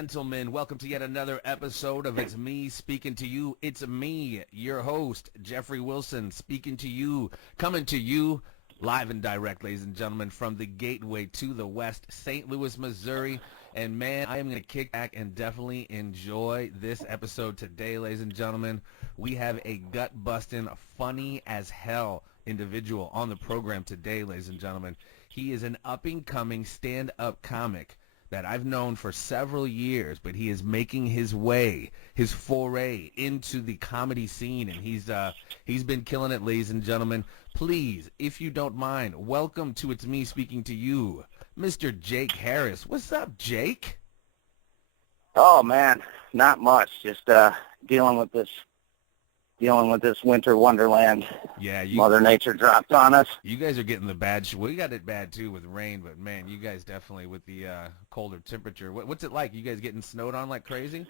gentlemen, welcome to yet another episode of It's Me Speaking to You. It's me, your host, Jeffrey Wilson, speaking to you, coming to you live and direct, ladies and gentlemen, from the gateway to the west, St. Louis, Missouri. And man, I am going to kick back and definitely enjoy this episode today, ladies and gentlemen. We have a gut-busting, funny as hell individual on the program today, ladies and gentlemen. He is an up-and-coming stand-up comic that I've known for several years, but he is making his way, his foray into the comedy scene, and he's been killing it, ladies and gentlemen. Please, if you don't mind, welcome to It's Me Speaking to You, Mr. Jake Harris. What's up, Jake? Oh man, not much. Just dealing with this winter wonderland. Yeah, Mother Nature dropped on us. You guys are getting the bad shit. We got it bad too with rain, but man, you guys definitely with the colder temperature. What's it like? You guys getting snowed on like crazy?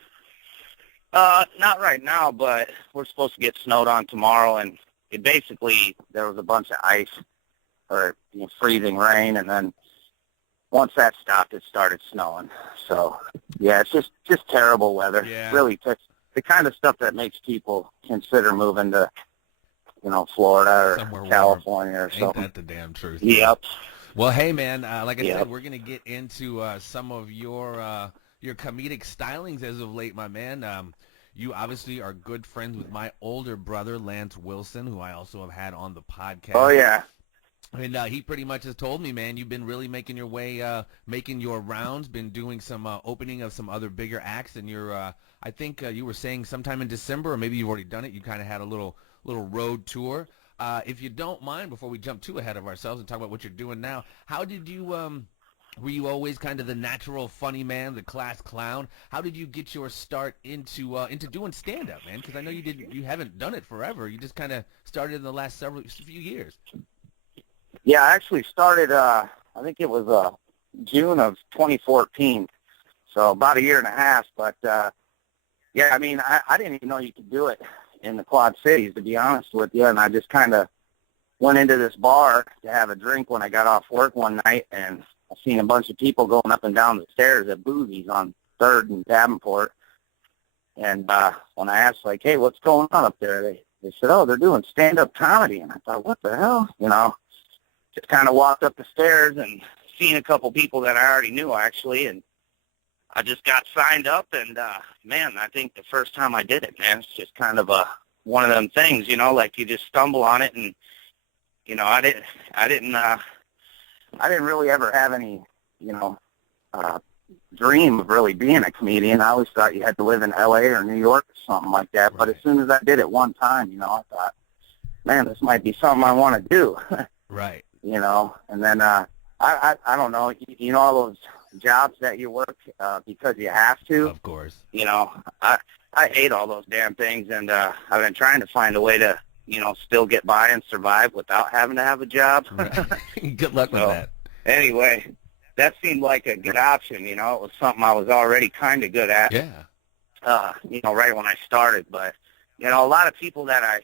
Not right now, but we're supposed to get snowed on tomorrow, and there was a bunch of ice or freezing rain, and then once that stopped, it started snowing. So yeah, it's just terrible weather. Yeah. Really, the kind of stuff that makes people consider moving to, Florida or Somewhere California or Ain't something. that the damn truth? Yep. Well, hey man, like I Yep. said, we're gonna get into some of your comedic stylings as of late, my man. You obviously are good friends with my older brother, Lance Wilson, who I also have had on the podcast. Oh yeah. And he pretty much has told me, man, you've been really making your way, making your rounds, been doing some opening of some other bigger acts, and you're, I think you were saying sometime in December, or maybe you've already done it, you kind of had a little road tour. If you don't mind, before we jump too ahead of ourselves and talk about what you're doing now, how did you, were you always kind of the natural funny man, the class clown? How did you get your start into doing stand-up, man? Because I know you haven't done it forever. You just kind of started in the last few years. Yeah, I actually started, I think it was June of 2014, so about a year and a half. But, yeah, I mean, I didn't even know you could do it in the Quad Cities, to be honest with you, and I just kind of went into this bar to have a drink when I got off work one night, and I seen a bunch of people going up and down the stairs at Boozy's on 3rd and Davenport. And when I asked, like, hey, what's going on up there, they said, oh, they're doing stand-up comedy. And I thought, what the hell? Just kind of walked up the stairs and seen a couple people that I already knew, actually, and I just got signed up, and, man, I think the first time I did it, man, it's just kind of one of them things, like you just stumble on it, and, I didn't really ever have any, dream of really being a comedian. I always thought you had to live in L.A. or New York or something like that, but as soon as I did it one time, I thought, man, this might be something I want to do. Right. And then I don't know, all those jobs that you work because you have to. Of course. I hate all those damn things, and I've been trying to find a way to, still get by and survive without having to have a job. Right. Good luck with that. Anyway, that seemed like a good option. It was something I was already kind of good at. Yeah. Right when I started. But, a lot of people that I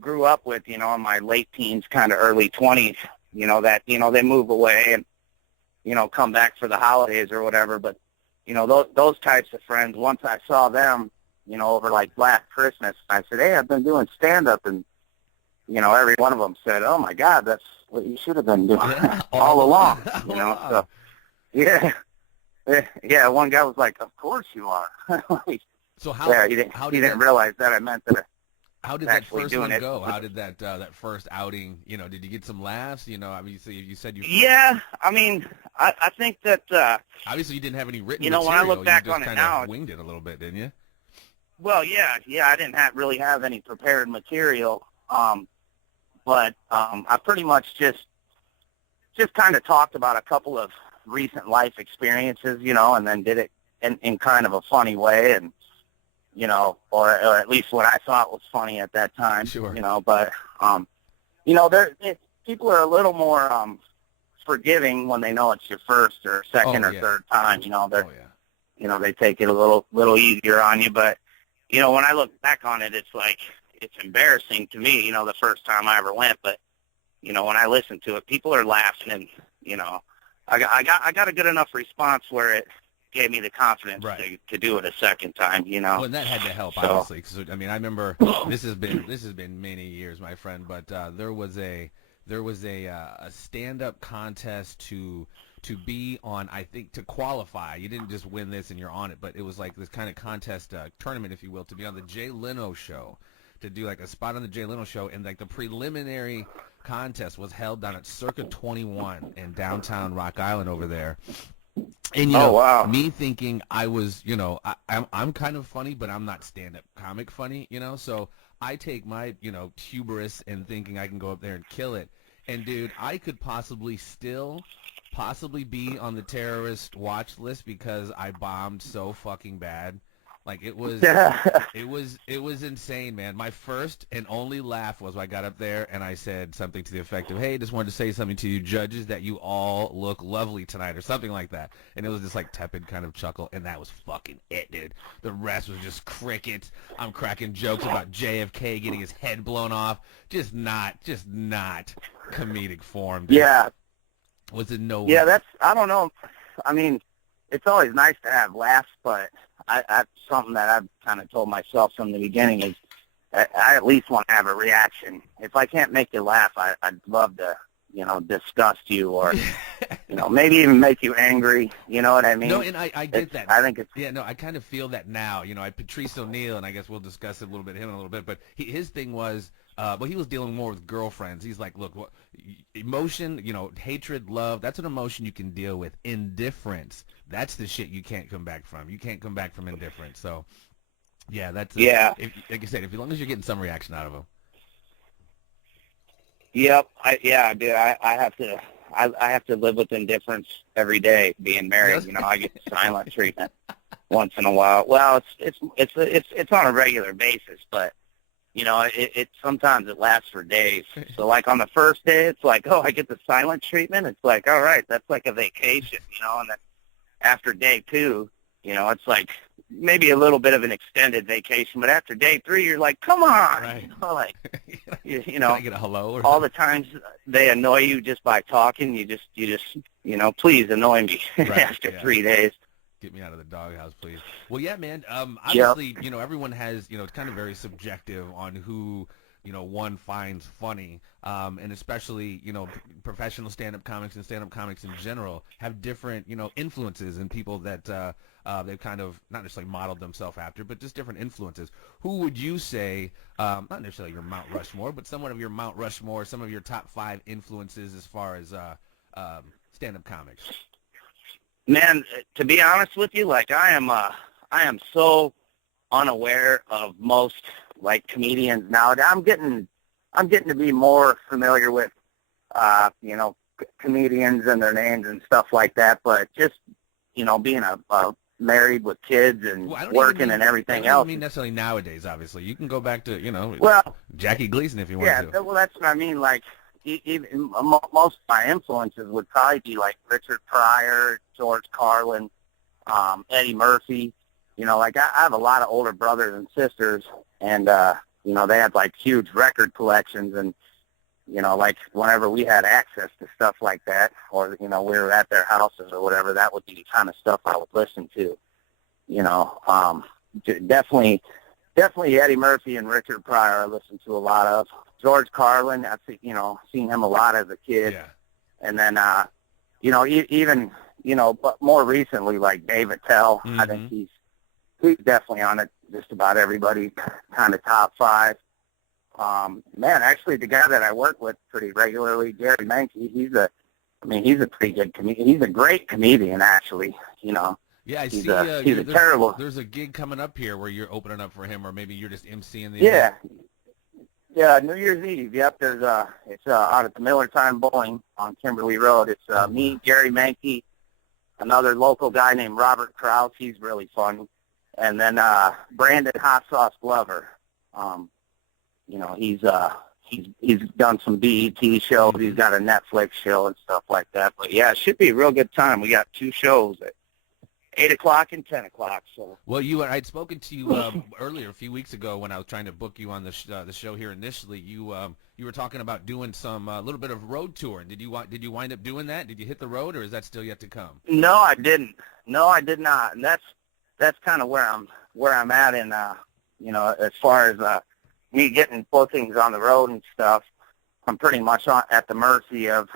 grew up with, in my late teens, kind of early 20s, that, they move away and, come back for the holidays or whatever. But, those types of friends, once I saw them, over like last Christmas, I said, hey, I've been doing stand-up. And, every one of them said, oh, my God, that's what you should have been doing all along. So, yeah. Yeah, one guy was like, of course you are. So how? Yeah, he didn't realize that I meant that. How did that first one it. go? How did that first outing, did you get some laughs? Obviously you said you... Yeah, I mean, I think that... obviously you didn't have any written material. When I look back on it now... You just winged it a little bit, didn't you? Well, yeah, I didn't really have any prepared material, but I pretty much just kind of talked about a couple of recent life experiences, and then did it in kind of a funny way, and or at least what I thought was funny at that time. Sure. But people are a little more forgiving when they know it's your first or second or third time. They take it a little easier on you. But when I look back on it, it's like it's embarrassing to me. The first time I ever went, but when I listen to it, people are laughing, and I got a good enough response where it gave me the confidence Right. to do it a second time, Well, and that had to help, So, obviously. 'Cause, I mean, I remember this has been many years, my friend. But there was a stand-up contest to be on. I think to qualify, you didn't just win this and you're on it, but it was like this kind of contest tournament, if you will, to be on the Jay Leno show, to do like a spot on the Jay Leno show, and like the preliminary contest was held down at Circa 21 in downtown Rock Island over there. And Oh, wow. me thinking I was, I'm kind of funny, but I'm not stand-up comic funny, So I take my, hubris and thinking I can go up there and kill it. And dude, I could possibly be on the terrorist watch list because I bombed so fucking bad. Like it was insane, man. My first and only laugh was when I got up there and I said something to the effect of, "Hey, just wanted to say something to you judges that you all look lovely tonight," or something like that. And it was this like tepid kind of chuckle, and that was fucking it, dude. The rest was just crickets. I'm cracking jokes about JFK getting his head blown off. Just not comedic form, dude. Yeah. Was it no? Yeah, I don't know. I mean, it's always nice to have laughs, but that's something that I've kind of told myself from the beginning is I at least want to have a reaction. If I can't make you laugh, I'd love to, disgust you or, maybe even make you angry. You know what I mean? No, and I get that. I think it's... Yeah, no, I kind of feel that now. Patrice O'Neal, and I guess we'll discuss it a little bit, him in a little bit, but his thing was, he was dealing more with girlfriends. He's like, look, emotion, hatred, love, that's an emotion you can deal with. Indifference, that's the shit you can't come back from. You can't come back from indifference. So, yeah, that's like I said, as long as you're getting some reaction out of them. Yep, dude. I have to live with indifference every day. Being married, I get silent treatment once in a while. Well, it's on a regular basis, but it sometimes it lasts for days. So like on the first day, it's like, oh, I get the silent treatment. It's like, all right, that's like a vacation, and then after day 2, it's like maybe a little bit of an extended vacation. But after day 3, you're like, come on, right. Like, Can I get a hello? Or all the times they annoy you just by talking, you just please annoy me after 3 days. Get me out of the doghouse, please. Well, yeah, man. Obviously, everyone has, it's kind of very subjective on who, one finds funny. And especially, professional stand-up comics and stand-up comics in general have different, influences in people that they've kind of not necessarily modeled themselves after, but just different influences. Who would you say, not necessarily your Mount Rushmore, but somewhat of your Mount Rushmore, some of your top 5 influences as far as stand-up comics? Man, to be honest with you, like I am so unaware of most like comedians nowadays. I'm getting to be more familiar with comedians and their names and stuff like that. But just being a married with kids and working and everything else. I mean necessarily nowadays. Obviously, you can go back to well, Jackie Gleason if you want to. Yeah, well, that's what I mean. Like. Even most of my influences would probably be like Richard Pryor, George Carlin, Eddie Murphy. Like I have a lot of older brothers and sisters, and they had like huge record collections, and like whenever we had access to stuff like that, or we were at their houses or whatever, that would be the kind of stuff I would listen to. Definitely Eddie Murphy and Richard Pryor I listen to a lot of. George Carlin, I've seen him a lot as a kid. Yeah. And then, even, but more recently, like Dave Attell, I think he's definitely on it, just about everybody, kind of top 5. Man, actually, the guy that I work with pretty regularly, Gary Mankey, he's a pretty good comedian. He's a great comedian, actually, Yeah, I see. He's a terrible. There's a gig coming up here where you're opening up for him, or maybe you're just emceeing the event. event. Yeah, New Year's Eve. Yep, it's out at the Miller Time Bowling on Kimberly Road. It's me, Gary Mankey, another local guy named Robert Krause. He's really funny, and then Brandon Hot Sauce Glover. He's done some BET shows. He's got a Netflix show and stuff like that. But yeah, it should be a real good time. We got 2 shows at 8 o'clock and 10 o'clock. So. Well, I'd spoken to you earlier, a few weeks ago, when I was trying to book you on the show here initially. You were talking about doing some a little bit of road touring. Did you wind up doing that? Did you hit the road, or is that still yet to come? No, I didn't. No, I did not. And that's kind of where I'm at in as far as me getting bookings on the road and stuff. I'm pretty much at the mercy of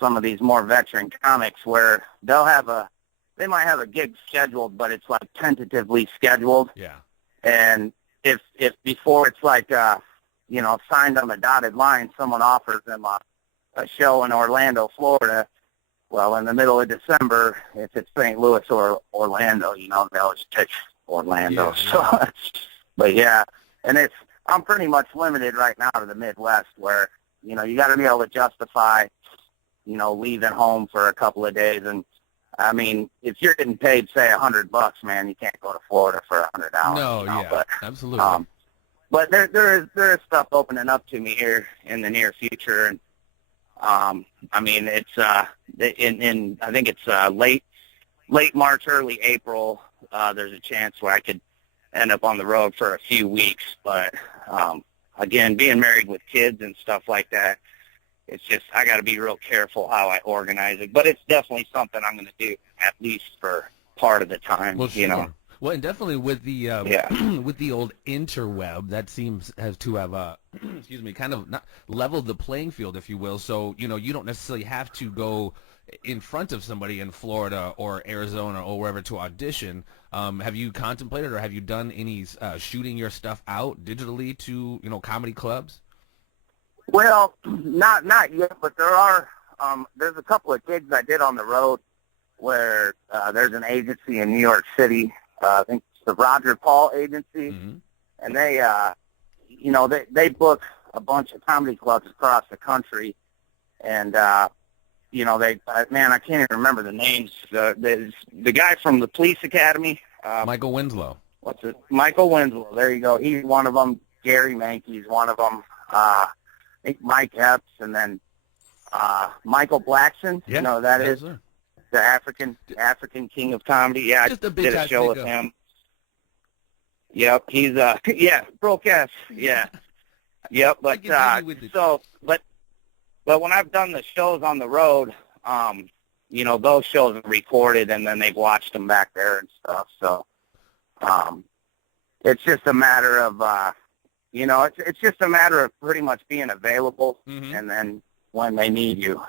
some of these more veteran comics where they might have a gig scheduled, but it's like tentatively scheduled. Yeah. And if before it's like signed on the dotted line, someone offers them a show in Orlando, Florida. Well, in the middle of December, if it's St. Louis or Orlando, they'll just take Orlando. Yeah, So, yeah. but yeah, and I'm pretty much limited right now to the Midwest, where you got to be able to justify, leaving home for a couple of days. And I mean, if you're getting paid, say $100, man, you can't go to Florida for $100. No, yeah, but, absolutely. But there is stuff opening up to me here in the near future, and I mean it's in I think it's late March, early April. There's a chance where I could end up on the road for a few weeks, but again, being married with kids and stuff like that, it's just I got to be real careful how I organize it. But it's definitely something I'm going to do at least for part of the time. Well, sure. Well, and definitely with the with the old interweb, that has to have excuse me, kind of not leveled the playing field, if you will. So you don't necessarily have to go in front of somebody in Florida or Arizona or wherever to audition. Have you contemplated or have you done any shooting your stuff out digitally to comedy clubs? Well, not yet, but there's a couple of gigs I did on the road where there's an agency in New York City. I think it's the Roger Paul agency, Mm-hmm. and they book a bunch of comedy clubs across the country, and I can't even remember the names. The guy from the Police Academy, Michael Winslow. Michael Winslow. There you go. He's one of them. Gary Mankey's one of them. I think Mike Epps, and then Michael Blackson. Yeah, that yes, is sir. the African king of comedy. Yeah, Just a I big did a guy show with pickup. him. Yep, he's broke ass. Yeah, yep. I But can tell you with the- but when I've done the shows on the road, those shows are recorded and then they've watched them back there and stuff. So, it's just a matter of it's just a matter of pretty much being available, Mhm. and then when they need you,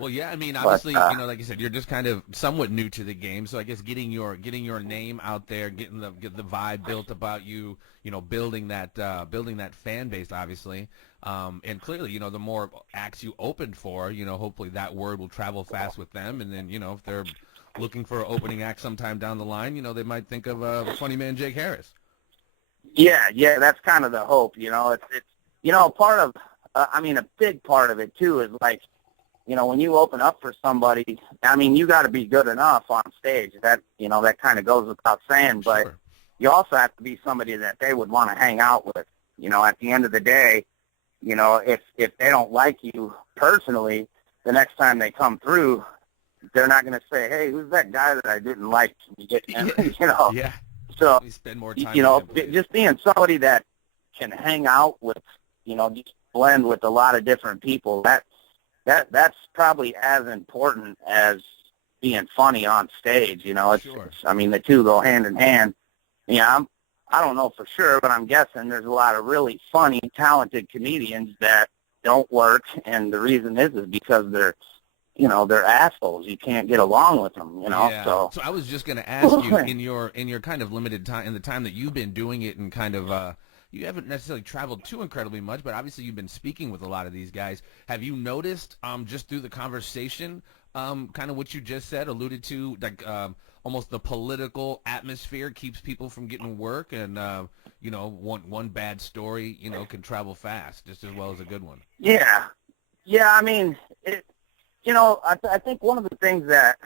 Well, yeah, I mean, obviously, But, like you said, you're just kind of somewhat new to the game, so I guess getting your name out there, getting the vibe built about you, building that fan base, obviously, and clearly, the more acts you open for, hopefully that word will travel fast with them, and then, if they're looking for an opening act sometime down the line, they might think of funny man Jake Harris. Yeah, that's kind of the hope. It's part of, a big part of it too is like, when you open up for somebody, I mean, you got to be good enough on stage. That kind of goes without saying, but Sure. you also have to be somebody that they would want to hang out with. At the end of the day, if they don't like you personally, the next time they come through, they're not going to say, "Hey, who's that guy that I didn't like?" Can you get him? Yeah. So, We spend more time. with them, please. just being somebody that can hang out with, just blend with a lot of different people, that's probably as important as being funny on stage. Sure. The two go hand in hand. Yeah, I don't know for sure, but I'm guessing there's a lot of really funny, talented comedians that don't work, and the reason is because they're assholes. You can't get along with them, Yeah. So I was just going to ask you in your kind of limited time, in the time that you've been doing it, and kind of you haven't necessarily traveled too incredibly much, but obviously you've been speaking with a lot of these guys. Have you noticed just through the conversation, kind of what you just said, alluded to, like almost the political atmosphere keeps people from getting work, and one bad story can travel fast just as well as a good one. Yeah. I mean, I think one of the things that,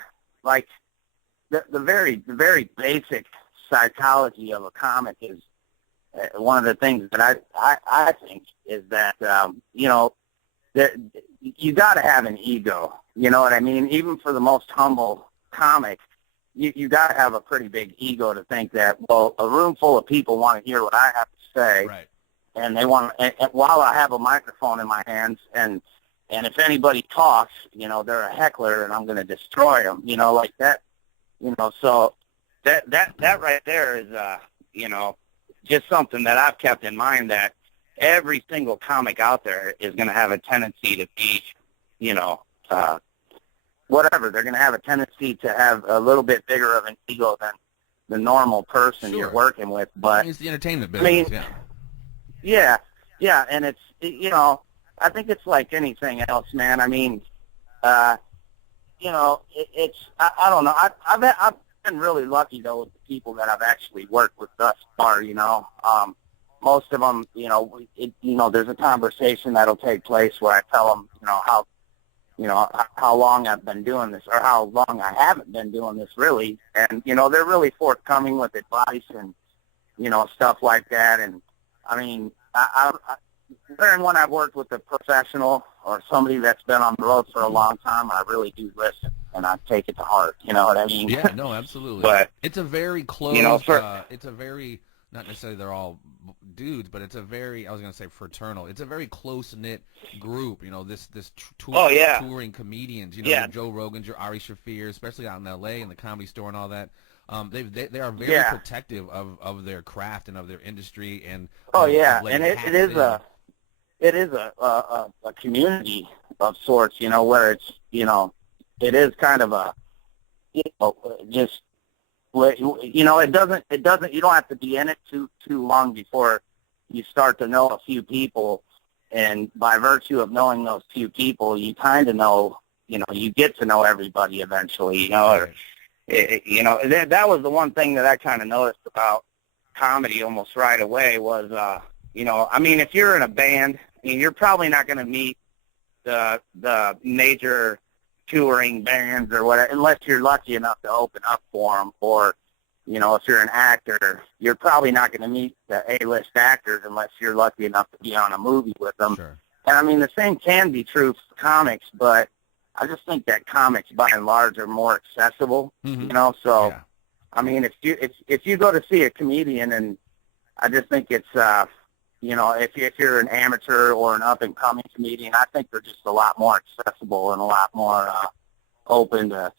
like, the very basic psychology of a comic is one of the things that I think is that, you got to have an ego. You know what I mean? Even for the most humble comic, you got to have a pretty big ego to think that, well, a room full of people want to hear what I have to say, Right. and they want, and while I have a microphone in my hands, and if anybody talks, they're a heckler, and I'm going to destroy them, like that, so that right there is, just something that I've kept in mind, that every single comic out there is going to have a tendency to be, whatever. They're going to have a tendency to have a little bit bigger of an ego than the normal person Sure. you're working with. But it's the entertainment business. yeah, and it's, I think it's like anything else, man. I mean, I don't know. I've been really lucky though with the people that I've actually worked with thus far. Most of them, there's a conversation that'll take place where I tell them, how long I've been doing this, or how long I haven't been doing this, really. And, they're really forthcoming with advice and, stuff like that. And, I mean, and when I've worked with a professional or somebody that's been on the road for a long time, I really do listen, and I take it to heart. You know what I mean? Yeah, no, absolutely. But it's a very close, it's a very, not necessarily they're all dudes, but it's a very, I was going to say fraternal, it's a very close-knit group, this touring comedians, Joe Rogan's, your Ari Shaffir, especially out in L.A. in the Comedy Store and all that. They are very protective of their craft and of their industry. And and it is a community of sorts, where it's, it is kind of a, just, it doesn't, you don't have to be in it too long before you start to know a few people, and by virtue of knowing those few people, you kind of know, you get to know everybody eventually, or, that was the one thing that I kind of noticed about comedy almost right away was, I mean, if you're in a band, you're probably not going to meet the major touring bands or whatever, unless you're lucky enough to open up for them, or, if you're an actor, you're probably not going to meet the A-list actors unless you're lucky enough to be on a movie with them. Sure. And, I mean, the same can be true for comics, but I just think that comics, by and large, are more accessible, so, Yeah. I mean, if you go to see a comedian, and I just think it's, if you're an amateur or an up-and-coming comedian, I think they're just a lot more accessible and a lot more open to,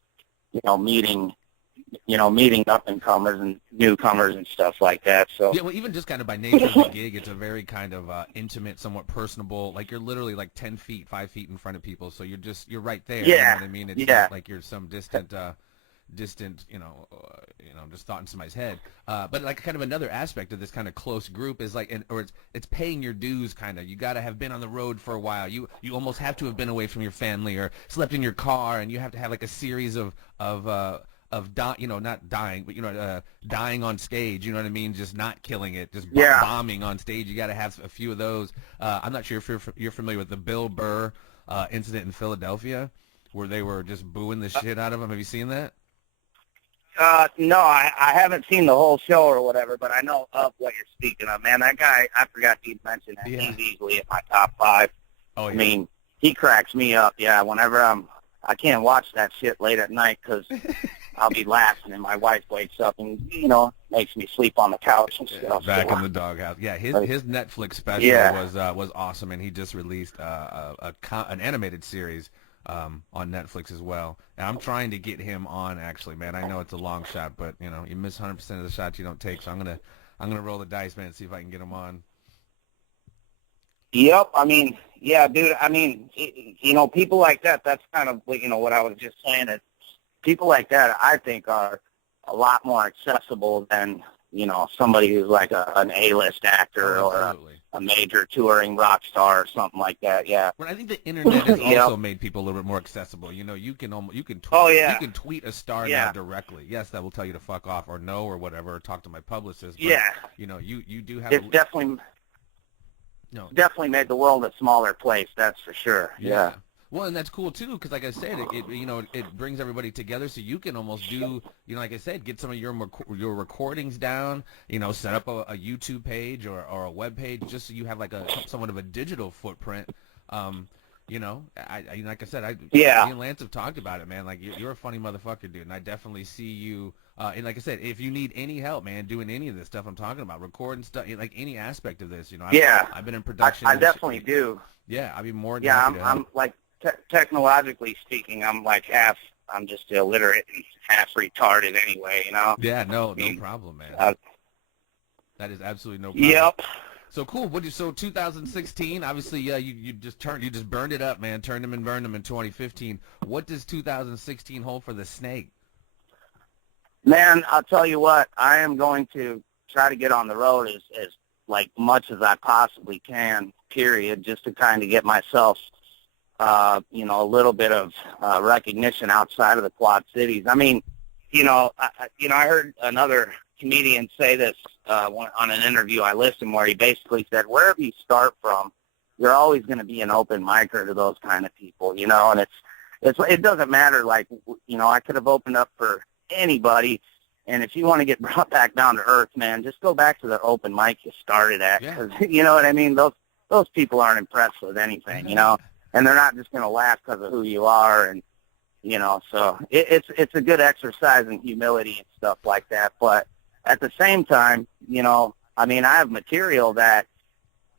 meeting up-and-comers and newcomers and stuff like that. So yeah, well, even just kind of by nature of the gig, it's a very kind of intimate, somewhat personable. Like you're literally like 10 feet, 5 feet in front of people, so you're right there. Yeah. You know what I mean? It's not like you're some distant, just thought in somebody's head. But like kind of another aspect of this kind of close group is like, it's paying your dues kind of. You got to have been on the road for a while. You almost have to have been away from your family or slept in your car, and you have to have like a series of not dying, but dying on stage. You know what I mean? Just not killing it, just bombing on stage. You got to have a few of those. I'm not sure if you're familiar with the Bill Burr incident in Philadelphia, where they were just booing the shit out of him. Have you seen that? No, I haven't seen the whole show or whatever, but I know of what you're speaking of, man. That guy, I forgot to mention that. Yeah. He's easily in my top 5. Oh, yeah. I mean, he cracks me up, whenever I can't watch that shit late at night because I'll be laughing and my wife wakes up and, makes me sleep on the couch and stuff. Back so. in the doghouse. Yeah, his Netflix special was awesome, and he just released an animated series on Netflix as well. And I'm trying to get him on, actually, man. I know it's a long shot, but you miss 100% of the shots you don't take. So I'm gonna roll the dice, man, and see if I can get him on. Yep. I mean, yeah, dude. I mean, people like that. That's kind of what I was just saying. Is people like that, I think, are a lot more accessible than somebody who's like an A-list actor or a major touring rock star or something like that. Yeah. Well, I think the internet has also made people a little bit more accessible. You can tweet a star now directly. Yes, that will tell you to fuck off or no or whatever, or talk to my publicist. But, you do have. It's definitely made the world a smaller place. That's for sure. Yeah. Well, and that's cool too, because like I said, it brings everybody together, so you can almost do, like I said, get some of your recordings down, set up a YouTube page or a web page, just so you have like somewhat of a digital footprint. You know, like I said, Yeah. me and Lance have talked about it, man. Like you're a funny motherfucker, dude, and I definitely see you. And like I said, if you need any help, man, doing any of this stuff I'm talking about, recording stuff, like any aspect of this, you know, I've been in production. I definitely do. Yeah, I'd be more than Yeah, happy to help. I'm like technologically speaking, I'm just illiterate and half retarded anyway, you know. Yeah, no problem, man. That is absolutely no problem. Yep. So cool. So 2016, obviously, you just burned it up, man. Turned them and burned them in 2015. What does 2016 hold for the Snake? Man, I'll tell you what, I am going to try to get on the road as like much as I possibly can, period, just to kind of get myself, a little bit of recognition outside of the Quad Cities. I mean, I heard another comedian say this on an interview I listened where he basically said, wherever you start from, you're always going to be an open micer to those kind of people, and it doesn't matter. Like, I could have opened up for anybody, and if you want to get brought back down to earth, man, just go back to the open mic you started at, because you know what I mean. Those people aren't impressed with anything, and they're not just going to laugh because of who you are, and so it's a good exercise in humility and stuff like that. But at the same time, I have material that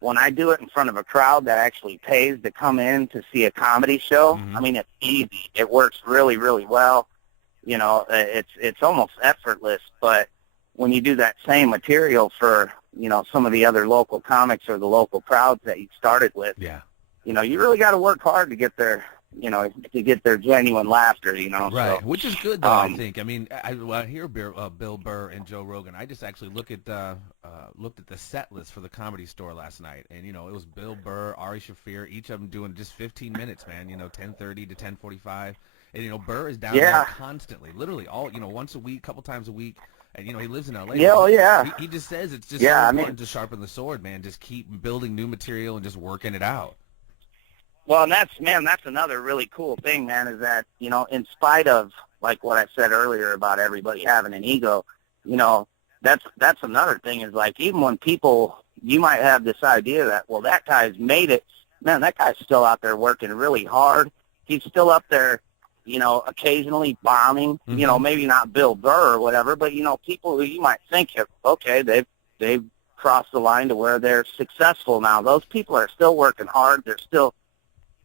when I do it in front of a crowd that actually pays to come in to see a comedy show, Mm-hmm. It's easy. It works really, really well. It's almost effortless. But when you do that same material for, some of the other local comics or the local crowds that you started with, you really got to work hard to get their, to get their genuine laughter, Right, so, which is good, though, I think. I mean, I hear Bill Burr and Joe Rogan. I just actually looked at the set list for the Comedy Store last night, and, it was Bill Burr, Ari Shaffir, each of them doing just 15 minutes, man, 10:30 to 10:45. And, Burr is down there constantly, literally once a week, couple times a week. And, he lives in L.A. Yeah, He just says it's just so important to sharpen the sword, man. Just keep building new material and just working it out. Well, and that's another really cool thing, man, is that, in spite of, like what I said earlier about everybody having an ego, that's another thing is, like, even when people, you might have this idea that, well, that guy's made it, man, that guy's still out there working really hard. He's still up there, occasionally bombing, maybe not Bill Burr or whatever, but, people who you might think, okay, they've crossed the line to where they're successful now. Those people are still working hard. They're still,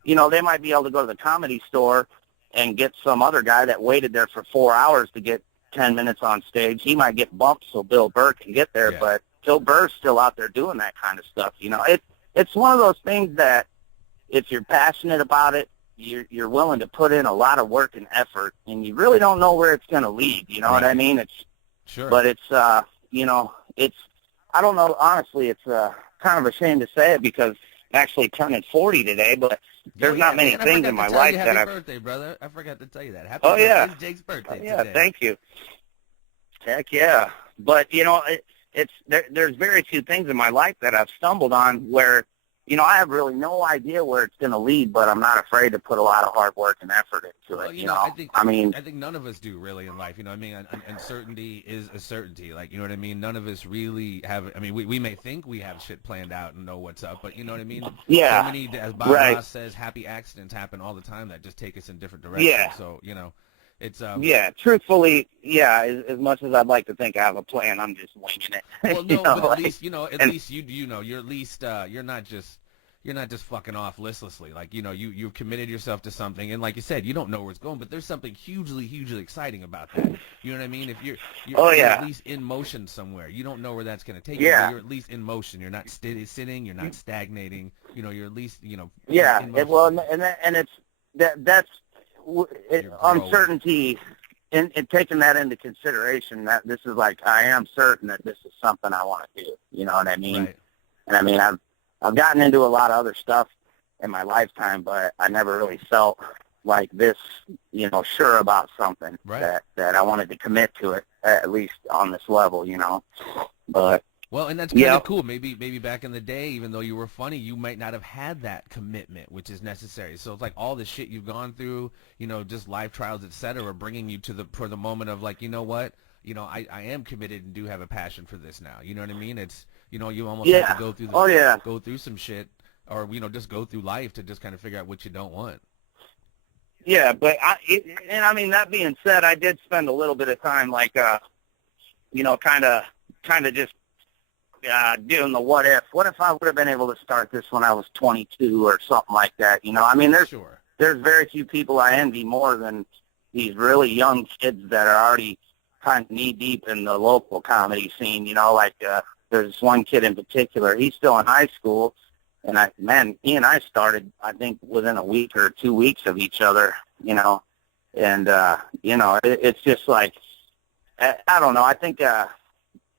they might be able to go to the Comedy Store and get some other guy that waited there for 4 hours to get 10 minutes on stage. He might get bumped so Bill Burr can get there, but Bill Burr's still out there doing that kind of stuff. It's one of those things that if you're passionate about it, you're willing to put in a lot of work and effort, and you really don't know where it's going to lead. You know what I mean? But it's, I don't know, honestly, it's kind of a shame to say it because I'm actually turning 40 today, but there's not many things in my life that Happy birthday, brother. I forgot to tell you that. Happy birthday. It's Jake's birthday today. Thank you. Heck yeah. But, there's very few things in my life that I've stumbled on where, I have really no idea where it's going to lead, but I'm not afraid to put a lot of hard work and effort into it, I think none of us do really in life, uncertainty is a certainty, like, none of us really have, we may think we have shit planned out and know what's up, but so many, as Bob Ross says, happy accidents happen all the time that just take us in different directions, so, it's truthfully, as much as I'd like to think I have a plan, I'm just winging it. Well, no, but at least least you're at least you're not just fucking off listlessly. Like, you've committed yourself to something, and like you said, you don't know where it's going, but there's something hugely exciting about that. You know what I mean? If you're at least in motion somewhere, you don't know where that's going to take you. But you're at least in motion. You're not sitting. You're not stagnating. You're at least in motion. Well, and it's that's uncertainty. And taking that into consideration, that this is like, I am certain that this is something I want to do. You know what I mean? Right. And I've gotten into a lot of other stuff in my lifetime, but I never really felt like this, sure about something that I wanted to commit to it, at least on this level, But well, and that's kind of cool. Maybe back in the day, even though you were funny, you might not have had that commitment, which is necessary. So it's like all the shit you've gone through, just life trials, et cetera, are bringing you to the moment of like, you know what, I am committed and do have a passion for this now. You know what I mean? It's, you almost have to go through go through some shit or just go through life to just kind of figure out what you don't want. Yeah, but I mean, that being said, I did spend a little bit of time like, kind of just doing the what if. What if I would have been able to start this when I was 22 or something like that? I mean, there's very few people I envy more than these really young kids that are already kind of knee deep in the local comedy scene. There's one kid in particular. He's still in high school. And he and I started, I think, within a week or 2 weeks of each other, and, it's just like, I don't know. I think,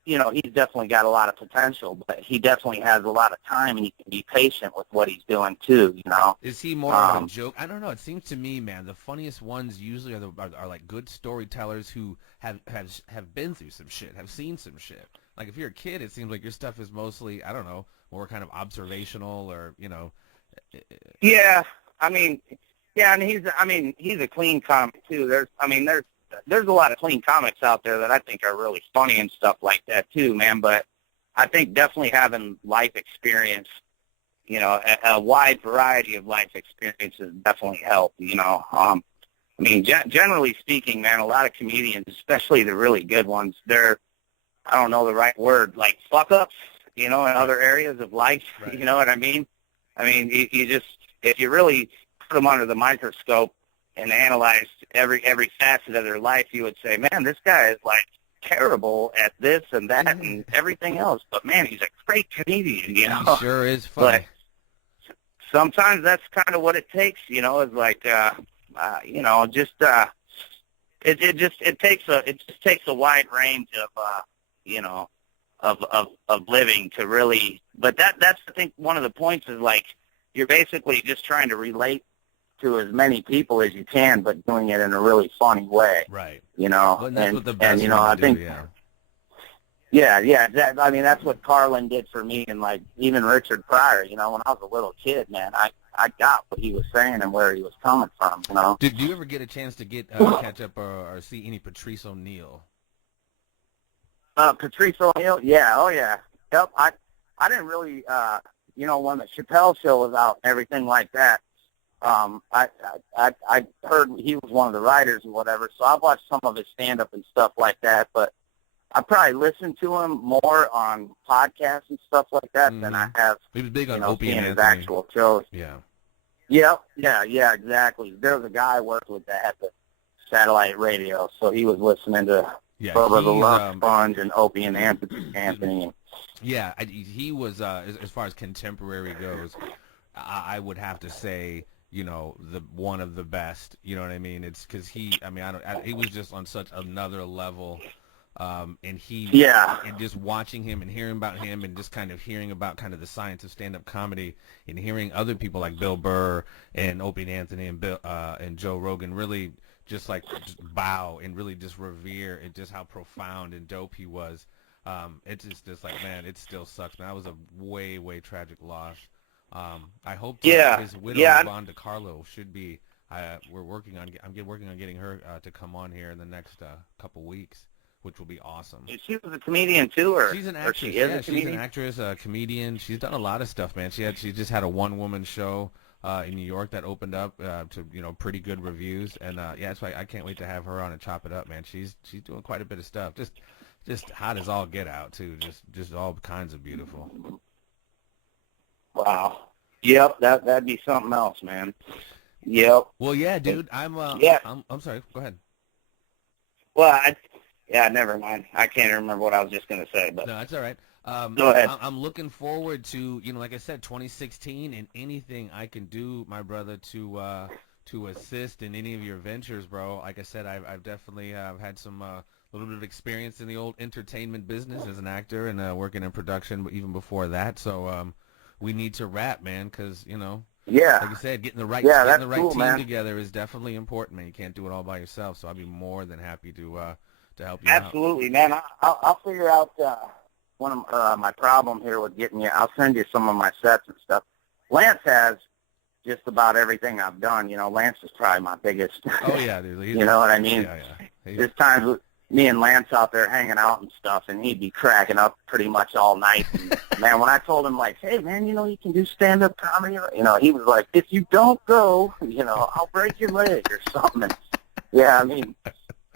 he's definitely got a lot of potential, but he definitely has a lot of time, and he can be patient with what he's doing, too, Is he more of a joke? I don't know. It seems to me, man, the funniest ones usually are like good storytellers who have been through some shit, have seen some shit. Like, if you're a kid, it seems like your stuff is mostly, I don't know, more kind of observational or, Yeah, and he's a clean comic too. There's a lot of clean comics out there that I think are really funny and stuff like that too, man. But I think definitely having life experience, a wide variety of life experiences definitely help. Generally speaking, man, a lot of comedians, especially the really good ones, they're, I don't know the right word, like fuck ups, in other areas of life. Right. You know what I mean? You just, if you really put them under the microscope and analyze every facet of their life, you would say, man, this guy is like terrible at this and that and everything else. But man, he's a great comedian, He sure is funny. But sometimes that's kind of what it takes, is like, it just takes a wide range of living to really, but that's I think one of the points is like you're basically just trying to relate to as many people as you can, but doing it in a really funny way. Right. Well, and that's what the best I think. Yeah. That's what Carlin did for me, and like even Richard Pryor. When I was a little kid, man, I got what he was saying and where he was coming from. Did you ever get a chance to get catch up or see any Patrice O'Neal? Patrice O'Neal, yeah, oh yeah, yep. I didn't really, when the Chappelle show was out and everything like that, I heard he was one of the writers and whatever, so I watched some of his stand-up and stuff like that, but I probably listened to him more on podcasts and stuff like that than I have, he was big on Opie and his actual shows. Yeah. Yep, yeah, exactly. There was a guy I worked with that had the satellite radio, so he was listening to Bubba the Love Sponge and Opie and Anthony. Yeah, he was, as far as contemporary goes, I would have to say, the one of the best. You know what I mean? It's because he was just on such another level. And and just watching him and hearing about him and just kind of hearing about kind of the science of stand-up comedy and hearing other people like Bill Burr and Opie and Anthony and and Joe Rogan really just bow and really just revere and just how profound and dope he was. It's just like, man, it still sucks, man. That was a way, way tragic loss. I hope his widow, Rhonda Carlo, should be, I'm working on getting her to come on here in the next couple weeks, which will be awesome. She was a comedian too, or she's an actress. She's an actress, a comedian. She's done a lot of stuff, man. She just had a one-woman show in New York that opened up to pretty good reviews, and that's why I can't wait to have her on and chop it up, man. She's doing quite a bit of stuff. Just hot as all get out too. Just all kinds of beautiful. Wow. Yep, that'd be something else, man. Yep. Well, yeah, dude. I'm sorry. Go ahead. Well, never mind. I can't remember what I was just going to say, but no, that's all right. Go ahead. I'm looking forward to, like I said, 2016 and anything I can do, my brother, to assist in any of your ventures, bro. Like I said, I've definitely had some little bit of experience in the old entertainment business as an actor and working in production, but even before that. So we need to rap, man, because like you said, getting the right team together is definitely important, man. You can't do it all by yourself. So I'd be more than happy to help you out. Absolutely, man. I'll figure out one of my problem here with getting you. I'll send you some of my sets and stuff. Lance has just about everything I've done. Lance is probably my biggest. Oh yeah, dude. You know what I mean? Yeah. me and Lance out there hanging out and stuff, and he'd be cracking up pretty much all night. And, man, when I told him, like, hey, man, you can do stand-up comedy, he was like, if you don't go, I'll break your leg or something. And, yeah, I mean,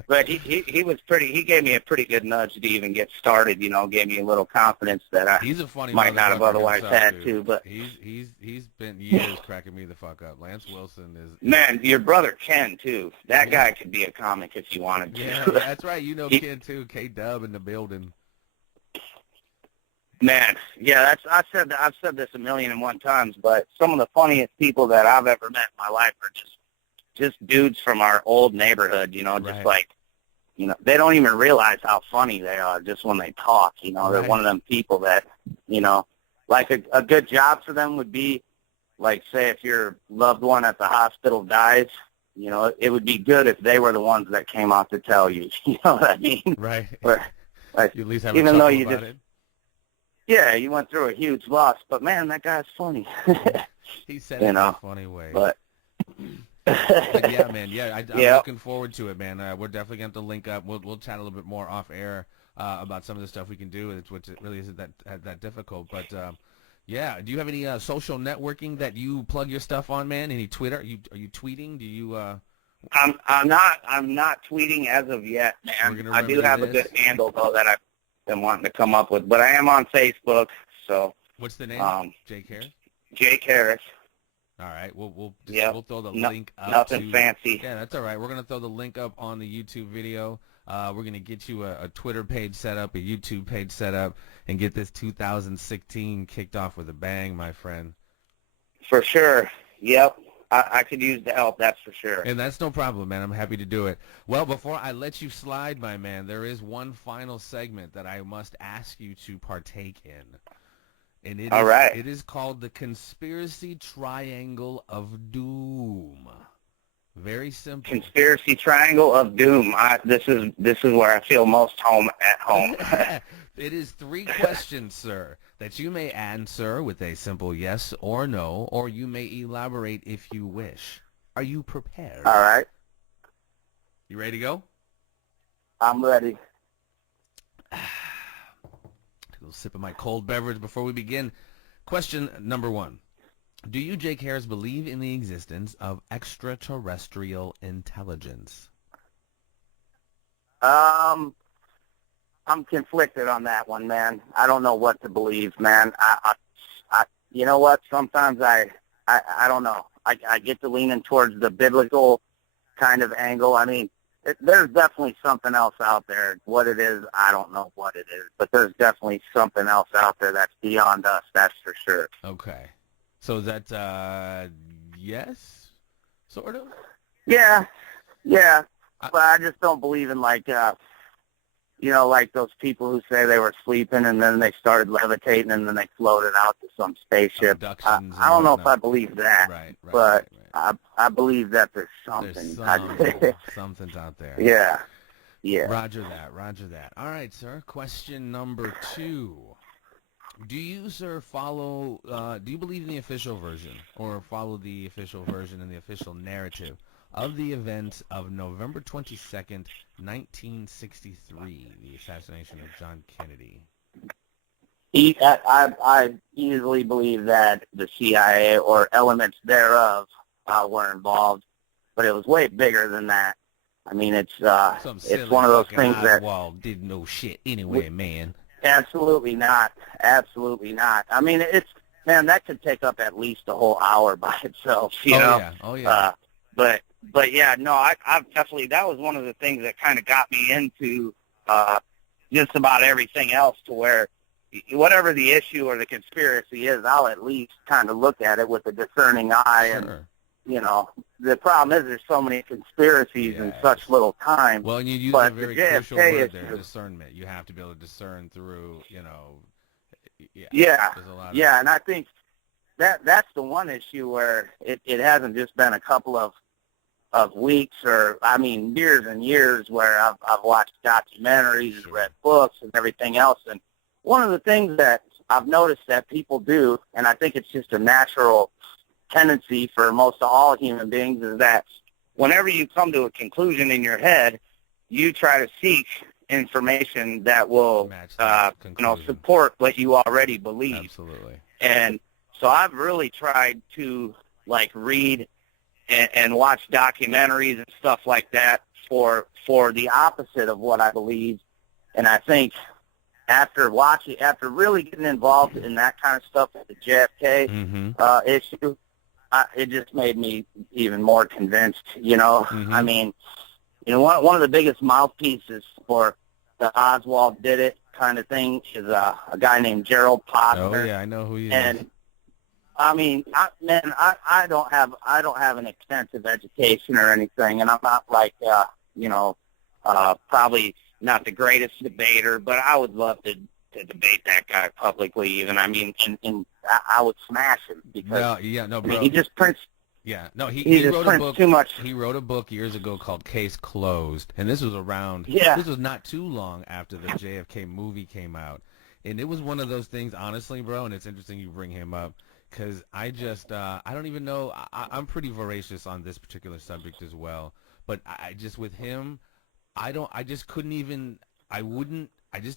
but he was he gave me a pretty good nudge to even get started, gave me a little confidence that I he's a funny might not have otherwise himself, had dude. to. But he's been years cracking me the fuck up. Lance Wilson is man, your brother Ken too. That guy could be a comic if he wanted to. Yeah, that's right. Ken too. K-Dub in the building. Man, yeah, I've said this 1,000,001 times, but some of the funniest people that I've ever met in my life are just dudes from our old neighborhood. Just like. They don't even realize how funny they are just when they talk. They're one of them people that, like a good job for them would be, like, say if your loved one at the hospital dies, it would be good if they were the ones that came out to tell you. You know what I mean? Right. But, like, you at least have even a though you about just, it. Yeah, you went through a huge loss, but man, that guy's funny. He said it in a funny way. But yeah, man. Yeah, I'm looking forward to it, man. We're definitely going to have to link up. We'll chat a little bit more off air about some of the stuff we can do, which it really isn't that difficult. But yeah, do you have any social networking that you plug your stuff on, man? Any Twitter? Are you tweeting? Do you? I'm not tweeting as of yet, man. I do have a good handle though that I've been wanting to come up with, but I am on Facebook. So what's the name? Jake Harris. Jake Harris. All right, we'll throw the link up. Nothing fancy. Yeah, that's all right. We're gonna throw the link up on the YouTube video. We're gonna get you a Twitter page set up, a YouTube page set up, and get this 2016 kicked off with a bang, my friend. For sure. Yep. I could use the help, that's for sure. And that's no problem, man. I'm happy to do it. Well, before I let you slide, my man, there is one final segment that I must ask you to partake in. And it is called the Conspiracy Triangle of Doom. Very simple. Conspiracy Triangle of Doom. This is where I feel most at home. It is 3 questions, sir, that you may answer with a simple yes or no, or you may elaborate if you wish. Are you prepared? All right. You ready to go? I'm ready. A little sip of my cold beverage before we begin. Question number 1. Do you, Jake Harris, believe in the existence of extraterrestrial intelligence? I'm conflicted on that one, man. I don't know what to believe, man. I you know what? Sometimes I don't know. I get to leaning towards the biblical kind of angle. I mean, there's definitely something else out there. What it is, I don't know what it is. But there's definitely something else out there that's beyond us, that's for sure. Okay. So is that yes, sort of? Yeah. But I just don't believe in, like, like those people who say they were sleeping and then they started levitating and then they floated out to some spaceship. I don't know if I believe that, but I believe that there's something. Something's out there. Yeah. Roger that. All right, sir. Question number 2. Do you, sir, do you believe in the official version or follow the official version and the official narrative of the events of November 22nd, 1963, the assassination of John Kennedy? I easily believe that the CIA or elements thereof were involved, but it was way bigger than that. I mean, it's one of those things that Oswald didn't know shit anyway, man. Absolutely not. I mean, that could take up at least a whole hour by itself, you know? Oh, yeah. But yeah, no, I've definitely, that was one of the things that kind of got me into just about everything else, to where whatever the issue or the conspiracy is, I'll at least kind of look at it with a discerning eye. Sure. And, the problem is there's so many conspiracies in such little time. Well, and you use a very crucial word there, discernment. You have to be able to discern through, Yeah, there's a lot and I think that's the one issue where it hasn't just been a couple of weeks, or I mean years and years, where I've watched documentaries, Sure. read books, and everything else. And one of the things that I've noticed that people do, and I think it's just a natural tendency for most of all human beings, is that whenever you come to a conclusion in your head, you try to seek information that will, Match that conclusion. support what you already believe. Absolutely. And so I've really tried to like read and watch documentaries and stuff like that for the opposite of what I believe. And I think after really getting involved in that kind of stuff with the JFK issue, it just made me even more convinced. I mean, one of the biggest mouthpieces for the Oswald did it kind of thing is a guy named Gerald Posner. Oh yeah, I know who he is. And I mean, I don't have an extensive education or anything, and I'm not like probably not the greatest debater, but I would love to debate that guy publicly. Even I mean, and I would smash him because bro. He just prints. Yeah, no, he just wrote a prints book. Too much. He wrote a book years ago called Case Closed, and this was around. Yeah. This was not too long after the JFK movie came out, and it was one of those things, honestly, bro. And it's interesting you bring him up because I just I don't even know. I'm pretty voracious on this particular subject as well, but I just with him, I just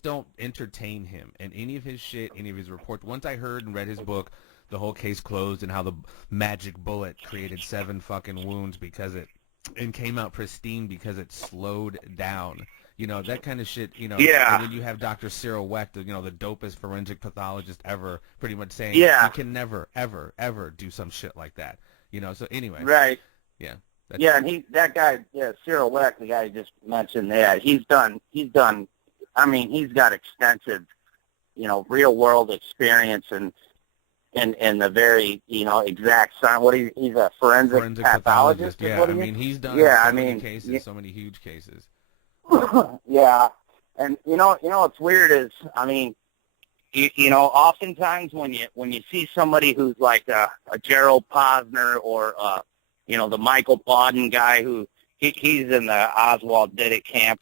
don't entertain him and any of his shit, any of his reports. Once I heard and read his book, The Whole Case Closed, and how the magic bullet created 7 fucking wounds and came out pristine because it slowed down. That kind of shit, Yeah. And then you have Dr. Cyril Wecht, the dopest forensic pathologist ever, pretty much saying Yeah. you can never, ever, ever do some shit like that. So anyway. Right. Yeah. Yeah, and that guy, Cyril Wecht, the guy you just mentioned, he's done, I mean, he's got extensive, real world experience and the very, exact science. He's a forensic pathologist. Yeah, I mean, he's done many cases, so many huge cases. Yeah, and what's weird is, I mean, oftentimes when you see somebody who's like a Gerald Posner or the Michael Bawden guy who he's in the Oswald did it camp.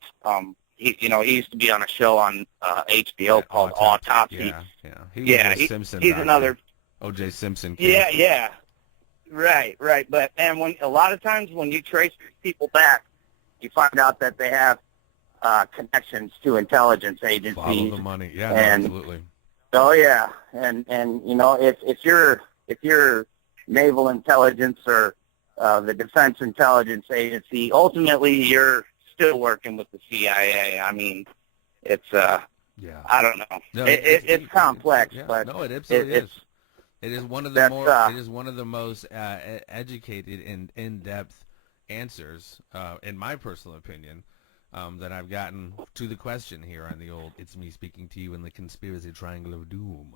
He used to be on a show on HBO called Autopsy. Yeah. He's another O.J. Simpson. Yeah. Right. But when a lot of times when you trace people back, you find out that they have connections to intelligence agencies. Follow the money. Yeah, absolutely. Oh yeah, and if you're naval intelligence or the Defense Intelligence Agency, ultimately you're still working with the CIA. I mean, it's I don't know. No, it's complex, but no, it absolutely is. It is one of the it is one of the most educated and in-depth answers, in my personal opinion, that I've gotten to the question here on the old "It's Me Speaking to You" in the Conspiracy Triangle of Doom.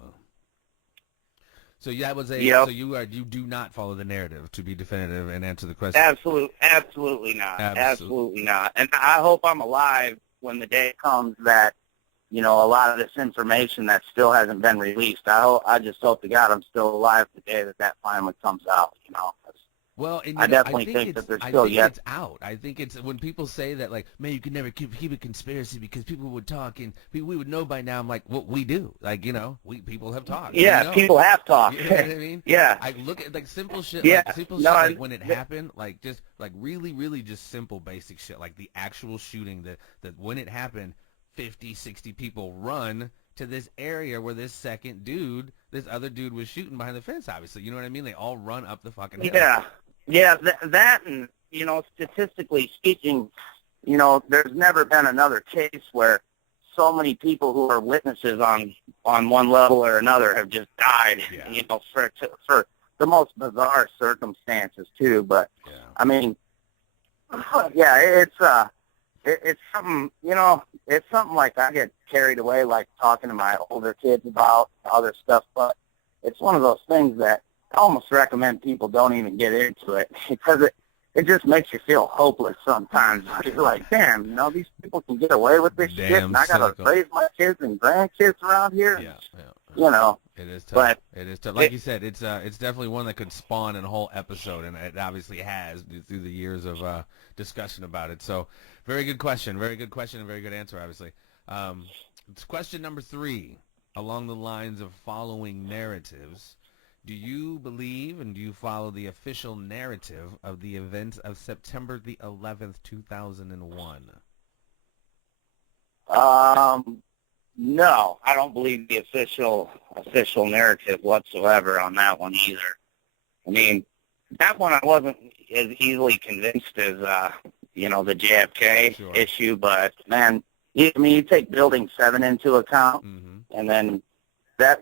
So that was So you do not follow the narrative, to be definitive and answer the question. Absolutely not. Absolutely not. And I hope I'm alive when the day comes that a lot of this information that still hasn't been released. I just hope to God I'm still alive the day that finally comes out. Well, and I definitely think that there's still yet. It's out. I think it's when people say that, like, man, you can never keep a conspiracy because people would talk and we would know by now. I'm like, well, we do. Like, people have talked. Yeah, people have talked. You know what I mean? Yeah. I look at like simple shit. Yeah. Like, simple shit like when it happened. Like just like really, really just simple, basic shit. Like the actual shooting. That when it happened, 50, 60 people run to this area where this other dude was shooting behind the fence. Obviously, you know what I mean? They all run up the fucking hill. Yeah. Yeah, that and, statistically speaking, there's never been another case where so many people who are witnesses on one level or another have just died, for the most bizarre circumstances too. But, I mean, it's something, it's something like I get carried away, like talking to my older kids about other stuff, but it's one of those things that I almost recommend people don't even get into it because it just makes you feel hopeless sometimes. You're like, damn, these people can get away with this shit, and I got to raise my kids and grandkids around here. It is tough. But it is tough. Like you said, it's definitely one that could spawn a whole episode, and it obviously has through the years of discussion about it. So, very good question, and very good answer, obviously. It's question number 3, along the lines of following narratives. Do you believe and do you follow the official narrative of the events of September the 11th, 2001? No, I don't believe the official narrative whatsoever on that one either. I mean, that one I wasn't as easily convinced as the JFK Sure. issue, but man, you take Building 7 into account, and then that's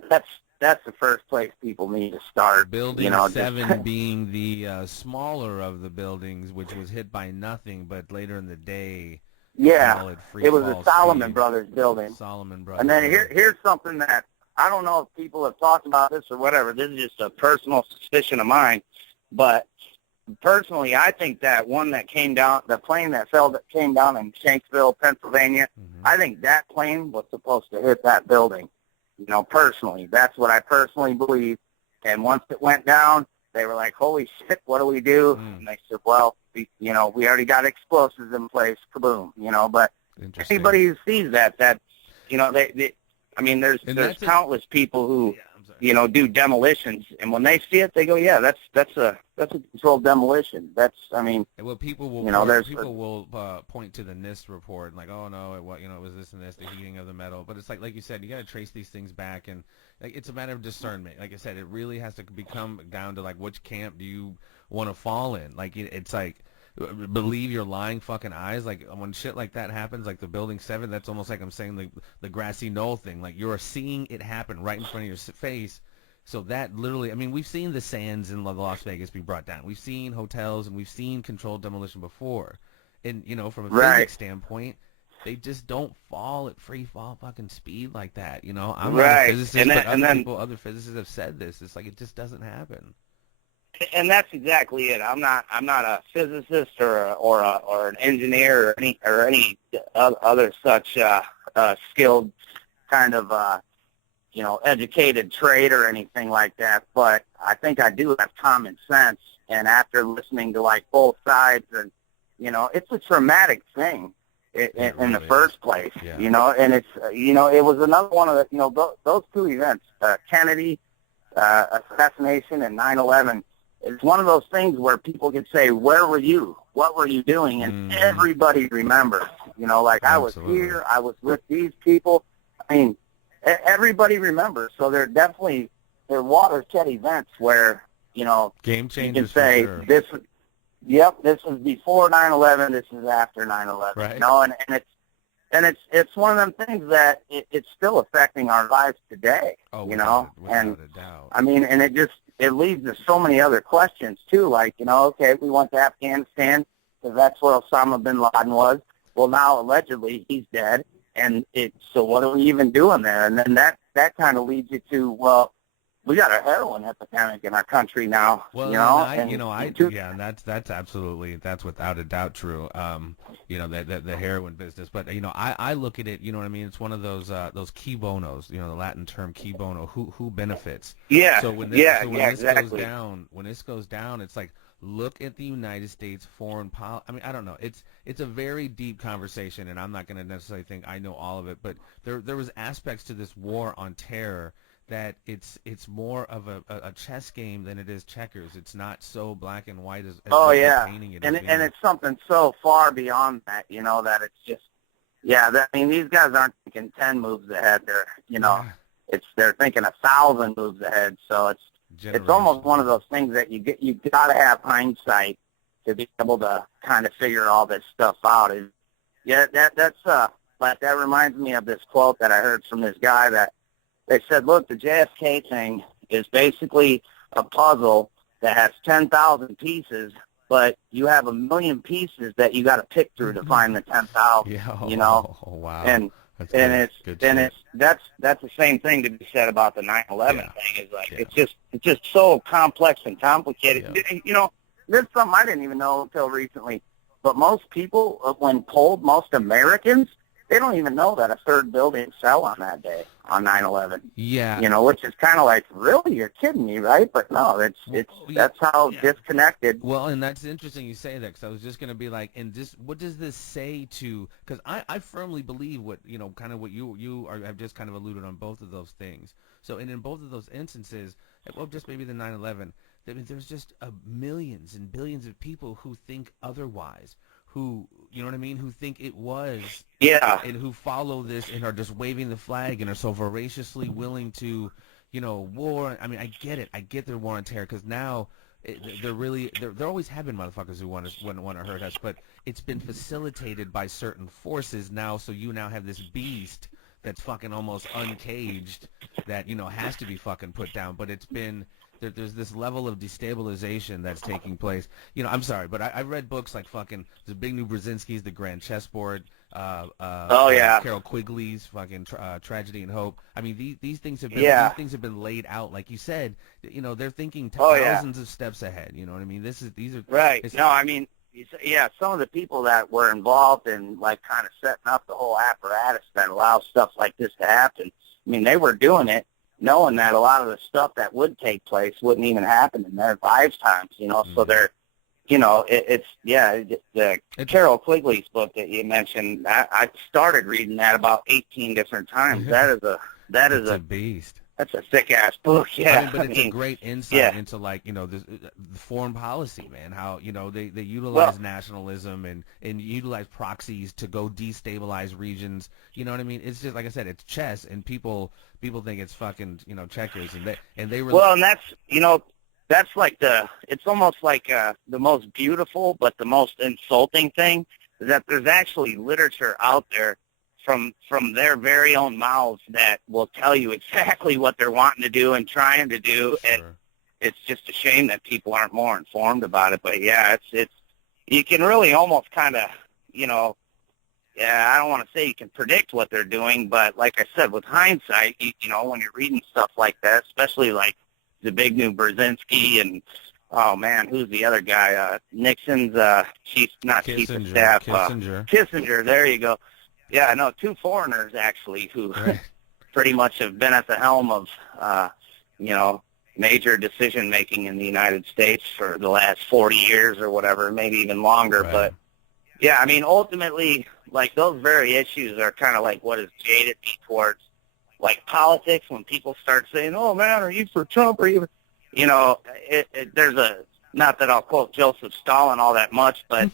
the first place people need to start. Building 7 being the smaller of the buildings, which was hit by nothing, but later in the day, yeah, it was a Solomon speed. Brothers building. Solomon Brothers. And then here's something that I don't know if people have talked about this or whatever. This is just a personal suspicion of mine, but personally, I think that one that came down, the plane that came down in Shanksville, Pennsylvania, I think that plane was supposed to hit that building. Personally, that's what I personally believe. And once it went down, they were like, "Holy shit, what do we do?" And they said, "Well, we already got explosives in place." Kaboom. But anybody who sees that, there's countless people who, do demolitions, and when they see it, they go, "Yeah, that's a controlled demolition." Well, people will point to the NIST report, like, "Oh no, it was this and this, the heating of the metal." But it's like you said, you got to trace these things back, and it's a matter of discernment. Like I said, it really has to become down to like which camp do you want to fall in. Like it's like, believe your lying fucking eyes. Like when shit like that happens, like the Building 7, that's almost like I'm saying the grassy knoll thing. Like you're seeing it happen right in front of your face. So that literally, we've seen the Sands in Las Vegas be brought down. We've seen hotels and we've seen controlled demolition before. And, from a physics standpoint, they just don't fall at free fall fucking speed like that. I'm not a physicist, but other physicists have said this. It's like it just doesn't happen. And that's exactly it. I'm not a physicist or an engineer or any other such skilled kind of educated trade or anything like that. But I think I do have common sense. And after listening to like both sides, and it's a traumatic thing in the first place. Yeah. And it's it was another one of the those two events, Kennedy assassination and 9/11. It's one of those things where people could say, "Where were you? What were you doing?" And everybody remembers. Like Absolutely. I was here, I was with these people. Everybody remembers. So they're watershed events where Game changers. You can say for sure. this was before 9/11. This is after 9/11. Right. And it's one of them things that it's still affecting our lives today. Without a doubt. And it leads to so many other questions too. Like okay, we went to Afghanistan because that's where Osama bin Laden was. Well, now allegedly he's dead, and so what are we even doing there? And then that kind of leads you to, well, we got a heroin epidemic in our country now. Well, and that's absolutely, that's without a doubt true. The heroin business, but I look at it. You know what I mean? It's one of those key bonos. The Latin term key bono. Who benefits? Yeah. So when this exactly. goes down, it's like, look at the United States foreign policy. I don't know. It's a very deep conversation, and I'm not going to necessarily think I know all of it. But there was aspects to this war on terror that it's more of a chess game than it is checkers. It's not so black and white as painting it. And it's something so far beyond that, that it's just, these guys aren't thinking 10 moves ahead. They're, they're thinking 1,000 moves ahead. So it's almost one of those things that you got to have hindsight to be able to kind of figure all this stuff out. And that reminds me of this quote that I heard from this guy that they said, look, the JFK thing is basically a puzzle that has 10,000 pieces, but you have 1 million pieces that you got to pick through to find the 10,000. Yeah. Oh, wow. And that's the same thing to be said about the 9/11 thing. Is like it's just so complex and complicated. Yeah. There's something I didn't even know until recently. But most people, when polled, most Americans, they don't even know that a third building fell on that day, on 9/11. Yeah. Which is kind of like, really, you're kidding me, right? But no, that's how disconnected. Well, and that's interesting you say that, because I was just going to be like, what does this say to? Because I firmly believe what kind of what you have just kind of alluded on both of those things. So, and in both of those instances, well, just maybe the 9/11. There's just millions and billions of people who think otherwise, who, you know what I mean, who think it was, Yeah. and who follow this and are just waving the flag and are so voraciously willing to, war. I mean, I get it. I get their war on terror, because now there always have been motherfuckers who want to hurt us, but it's been facilitated by certain forces now. So you now have this beast that's fucking almost uncaged that has to be fucking put down. But it's been there's this level of destabilization that's taking place. I'm sorry, but I've read books like fucking the Big New Brzezinski's The Grand Chessboard, Oh yeah. Carol Quigley's fucking Tragedy and Hope. I mean, these things have been Yeah. laid out, like you said. They're thinking Oh, yeah. thousands of steps ahead. You know what I mean? These are Right. No, I mean, yeah, some of the people that were involved in like kind of setting up the whole apparatus that allows stuff like this to happen. I mean, they were doing it knowing that a lot of the stuff that would take place wouldn't even happen in their lifetimes, so they're, the Carol Quigley's book that you mentioned, I started reading that about 18 different times. That is a beast. That's a thick-ass book, yeah. But it's a great insight into, like, the foreign policy, man, how, they utilize nationalism and utilize proxies to go destabilize regions. You know what I mean? It's just, like I said, it's chess, and people think it's fucking, checkers, and they really... Well, and that's like it's almost like the most beautiful but the most insulting thing is that there's actually literature out there from their very own mouths that will tell you exactly what they're wanting to do and trying to do. Sure. And it's just a shame that people aren't more informed about it. But yeah, it's you can really almost kind of, I don't want to say you can predict what they're doing, but like I said, with hindsight, when you're reading stuff like that, especially like the Big New Brzezinski and, oh man, who's the other guy? Nixon's chief of staff. Kissinger, there you go. Yeah, I know two foreigners actually who pretty much have been at the helm of, major decision making in the United States for the last 40 years or whatever, maybe even longer. Right. But yeah, I mean, ultimately, like those very issues are kind of like what has jaded me towards like politics. When people start saying, "Oh man, are you for Trump?" Or you, there's not that I'll quote Joseph Stalin all that much, but.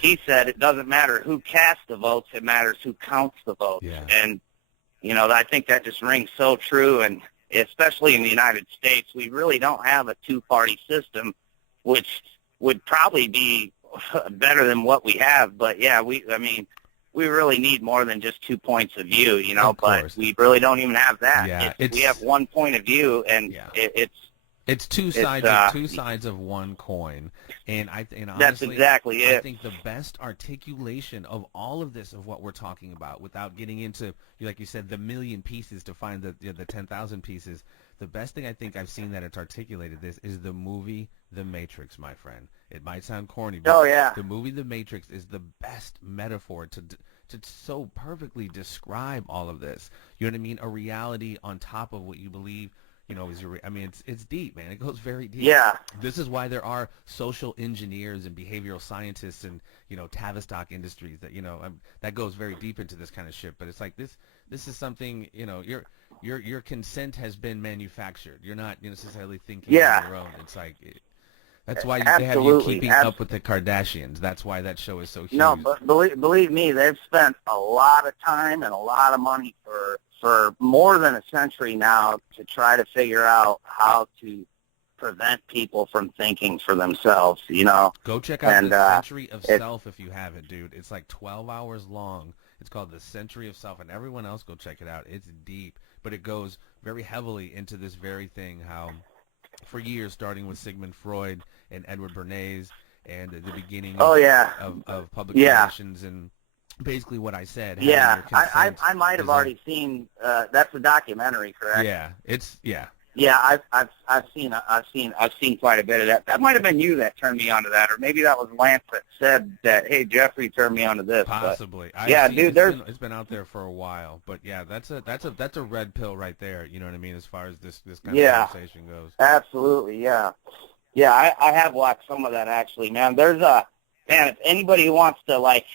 He said it doesn't matter who casts the votes, it matters who counts the votes. Yeah. And, I think that just rings so true. And especially in the United States, we really don't have a two-party system, which would probably be better than what we have. But, yeah, we really need more than just 2 points of view, but we really don't even have that. Yeah, we have one point of view, and it's two sides of one coin, and honestly, that's exactly it. I think the best articulation of all of this, of what we're talking about, without getting into, like you said, the million pieces to find the 10,000 pieces. The best thing I think I've seen that it's articulated this is the movie The Matrix, my friend. It might sound corny, but the movie The Matrix is the best metaphor to so perfectly describe all of this. You know what I mean? A reality on top of what you believe. It's deep, man. It goes very deep. Yeah. This is why there are social engineers and behavioral scientists and, Tavistock Industries that, that goes very deep into this kind of shit. But it's like this is something, your consent has been manufactured. You're not necessarily thinking on your own. It's like, that's why they have you keeping up with the Kardashians. That's why that show is so huge. No, but believe me, they've spent a lot of time and a lot of money for more than a century now to try to figure out how to prevent people from thinking for themselves, Go check out The Century of Self if you haven't, dude. It's like 12 hours long. It's called The Century of Self, and everyone else go check it out. It's deep, but it goes very heavily into this very thing, how for years, starting with Sigmund Freud and Edward Bernays and the beginning of public relations and basically what I said. Yeah, I might have already seen. That's a documentary, correct? Yeah. Yeah, I've seen quite a bit of that. That might have been you that turned me onto that, or maybe that was Lance that said that. Hey, Jeffrey turned me onto this. Possibly. Dude, it's been out there for a while, but yeah, that's a red pill right there. You know what I mean? As far as this kind of conversation goes. Absolutely. Yeah. Yeah, I have watched some of that actually, man. If anybody wants to like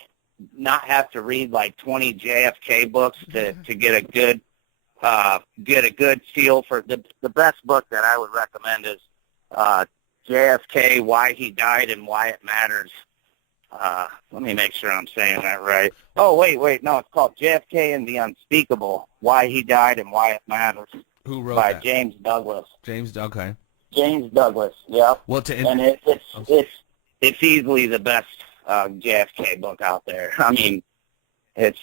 not have to read like 20 JFK books to get a good feel for the best book that I would recommend is JFK, Why He Died and Why It Matters. let me make sure I'm saying that right. Oh, wait, no, it's called JFK and the Unspeakable: Why He Died and Why It Matters. Who wrote by that? James Douglas. Okay. James Douglas, yeah. Well, and it's easily the best JFK book out there. I mean, it's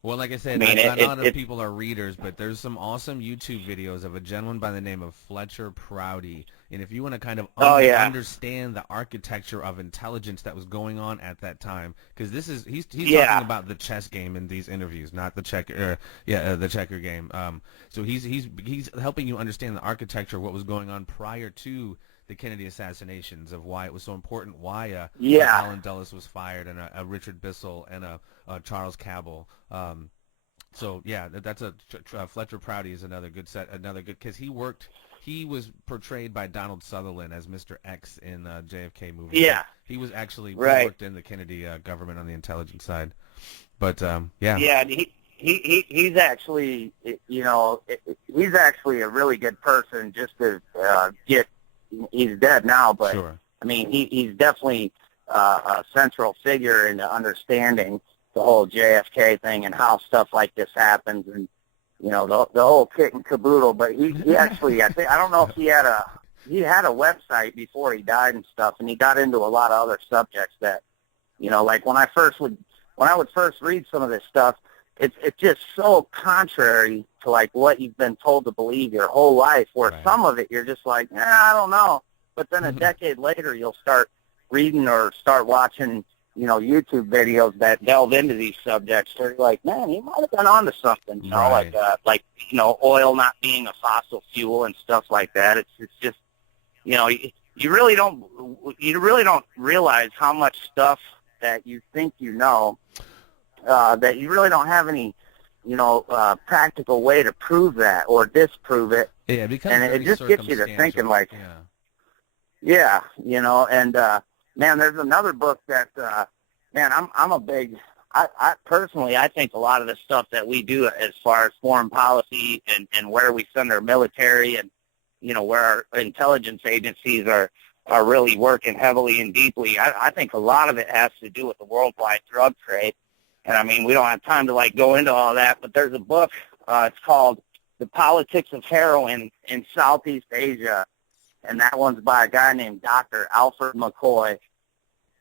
well, like I said, not a lot of people are readers, but there's some awesome YouTube videos of a gentleman by the name of Fletcher Prouty. And if you want to kind of understand the architecture of intelligence that was going on at that time, because he's talking about the chess game in these interviews, not the checker game. So he's helping you understand the architecture of what was going on prior to the Kennedy assassinations, of why it was so important, why Allen Dulles was fired, and a Richard Bissell and a Charles Cabell. So yeah, that's Fletcher Prouty is another good because he was portrayed by Donald Sutherland as Mr. X in JFK movie. Yeah, he was actually worked in the Kennedy government on the intelligence side. But yeah, he's actually he's actually a really good person. Just to get, he's dead now, but sure. I mean he's definitely a central figure in understanding the whole JFK thing and how stuff like this happens, and the whole kit and caboodle. But he actually, I don't know if he had a website before he died and stuff, and he got into a lot of other subjects that, like when I would first read some of this stuff, it's just so contrary to like what you've been told to believe your whole life, where some of it you're just like, I don't know. But then a decade later, you'll start reading or start watching YouTube videos that delve into these subjects. They're like, man, he might have been onto something, like oil not being a fossil fuel and stuff like that. It's just, you really don't realize how much stuff that you think that you really don't have any, practical way to prove that or disprove it. Yeah, and it just gets you to thinking like, man, there's another book that, I'm a big, I personally, I think a lot of the stuff that we do as far as foreign policy and where we send our military and, where our intelligence agencies are really working heavily and deeply, I think a lot of it has to do with the worldwide drug trade. And, I mean, we don't have time to, go into all that, but there's a book, it's called The Politics of Heroin in Southeast Asia, and that one's by a guy named Dr. Alfred McCoy.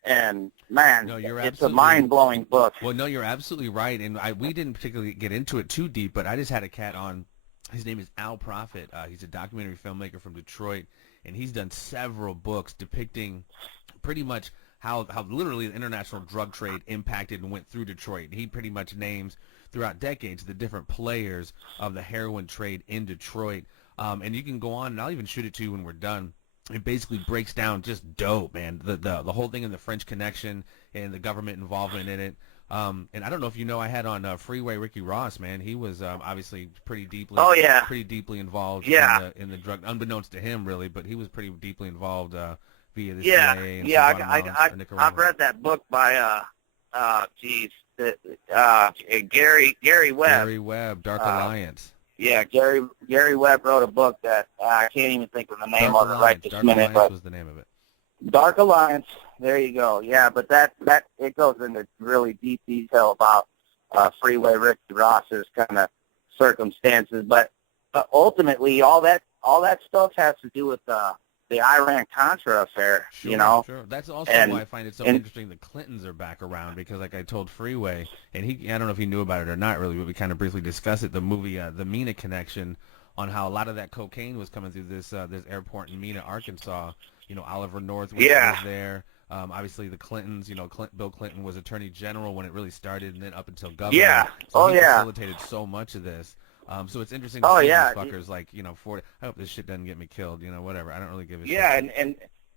And, man, it's a mind-blowing book. Well, no, you're absolutely right. And we didn't particularly get into it too deep, but I just had a cat on. His name is Al Prophet. He's a documentary filmmaker from Detroit, and he's done several books depicting pretty much how literally the international drug trade impacted and went through Detroit. He pretty much names throughout decades the different players of the heroin trade in Detroit. And you can go on, and I'll even shoot it to you when we're done. It basically breaks down just dope, man. The whole thing in the French Connection and the government involvement in it. And I don't know if you know, I had on Freeway Ricky Ross, man. He was obviously pretty deeply involved in the drug, unbeknownst to him, really, but he was pretty deeply involved via the CIA and I've read that book by Gary Webb. Gary Webb, Dark Alliance. Yeah, Gary Webb wrote a book that I can't even think of the name of it right this minute. Dark Alliance was the name of it. Dark Alliance. There you go. Yeah, but that it goes into really deep detail about Freeway Ricky Ross's kind of circumstances. But ultimately, all that stuff has to do with the Iran-Contra affair. Sure. That's also why I find it so interesting the Clintons are back around, because like I told Freeway, and I don't know if he knew about it or not really, but we kind of briefly discussed it, the movie The Mena Connection, on how a lot of that cocaine was coming through this airport in Mena, Arkansas. Oliver North was there. Obviously the Clintons, Bill Clinton was Attorney General when it really started, and then up until governor. Yeah. So he facilitated so much of this. So it's interesting to see these fuckers I hope this shit doesn't get me killed, whatever. I don't really give a shit. Yeah,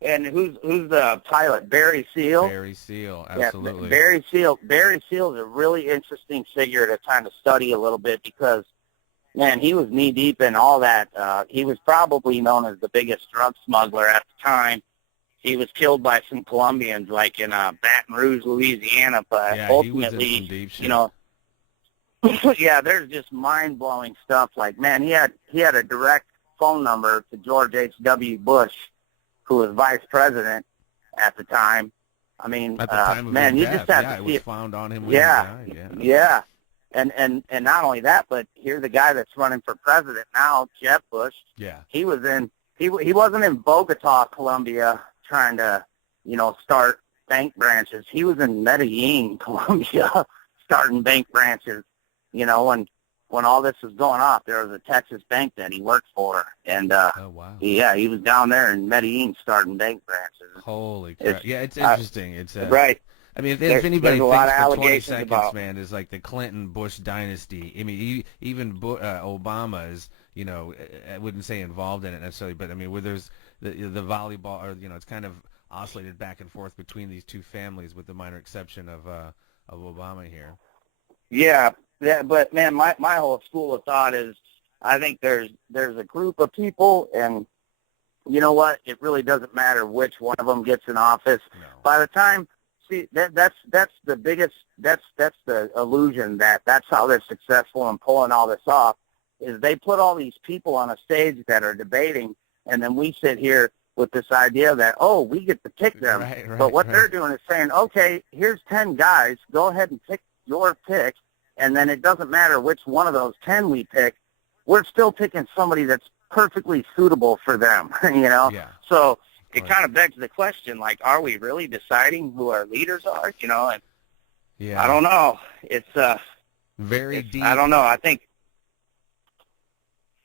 and who's the pilot? Barry Seal? Barry Seal, absolutely. Yeah, Barry Seal is a really interesting figure to kind of study a little bit because, man, he was knee-deep in all that. He was probably known as the biggest drug smuggler at the time. He was killed by some Colombians, like in Baton Rouge, Louisiana, but ultimately, he was in some deep shit. Yeah, there's just mind-blowing stuff. Like, man, he had a direct phone number to George H.W. Bush, who was vice president at the time, I mean, At the time of man, his you death, just have yeah, to it see was it. found on him when Yeah, he died. Yeah. yeah. And not only that, but here's the guy that's running for president now, Jeb Bush. Yeah. He wasn't in Bogota, Colombia, trying to, start bank branches. He was in Medellin, Colombia, starting bank branches. When all this was going off, there was a Texas bank that he worked for, and Oh, wow. he was down there in Medellin starting bank branches. Holy crap. It's, It's interesting. It's right. I mean, if there's anybody a lot thinks of for 20 allegations seconds, about. man, is like the Clinton-Bush dynasty. I mean, even Obama is, I wouldn't say involved in it necessarily, but I mean, where there's the volleyball, or it's kind of oscillated back and forth between these two families, with the minor exception of Obama here. Yeah, but man, my whole school of thought is, I think there's a group of people, and you know what? It really doesn't matter which one of them gets in office. No. By the time, see, that's the biggest, that's the illusion that's how they're successful in pulling all this off, is they put all these people on a stage that are debating, and then we sit here with this idea that, oh, we get to pick them. Right, but what right. they're doing is saying, okay, here's 10 guys, go ahead and pick your pick, and then it doesn't matter which one of those 10 we pick, we're still picking somebody that's perfectly suitable for them, Yeah. So it Right. kind of begs the question, like, are we really deciding who our leaders are? And Yeah. I don't know. It's Very deep. I don't know. I think,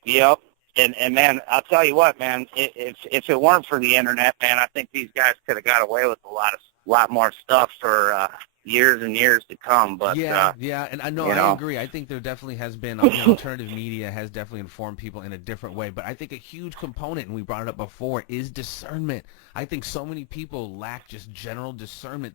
yep. And man, I'll tell you what, man. If it weren't for the internet, man, I think these guys could have got away with a lot more stuff for years and years to come. But yeah, and I know I agree. I think there definitely has been alternative media has definitely informed people in a different way. But I think a huge component, and we brought it up before, is discernment. I think so many people lack just general discernment.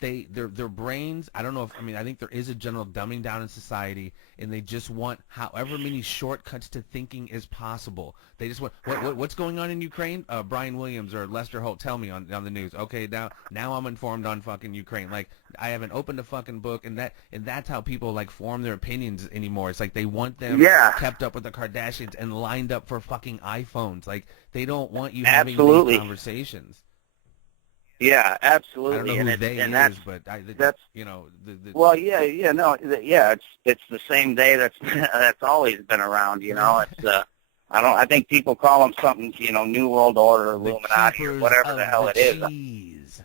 Their brains, I don't know I think there is a general dumbing down in society, and they just want however many shortcuts to thinking as possible. They just want, what's going on in Ukraine? Brian Williams or Lester Holt tell me on the news. Okay, now I'm informed on fucking Ukraine. Like, I haven't opened a fucking book, and that's how people like form their opinions anymore. It's like they want them kept up with the Kardashians and lined up for fucking iPhones. Like, they don't want you having these conversations. Yeah, absolutely. I don't know who they is, but that's well, it's the same day that's always been around. It's I think people call them something, New World Order, Illuminati, or whatever the hell it is. Cheese.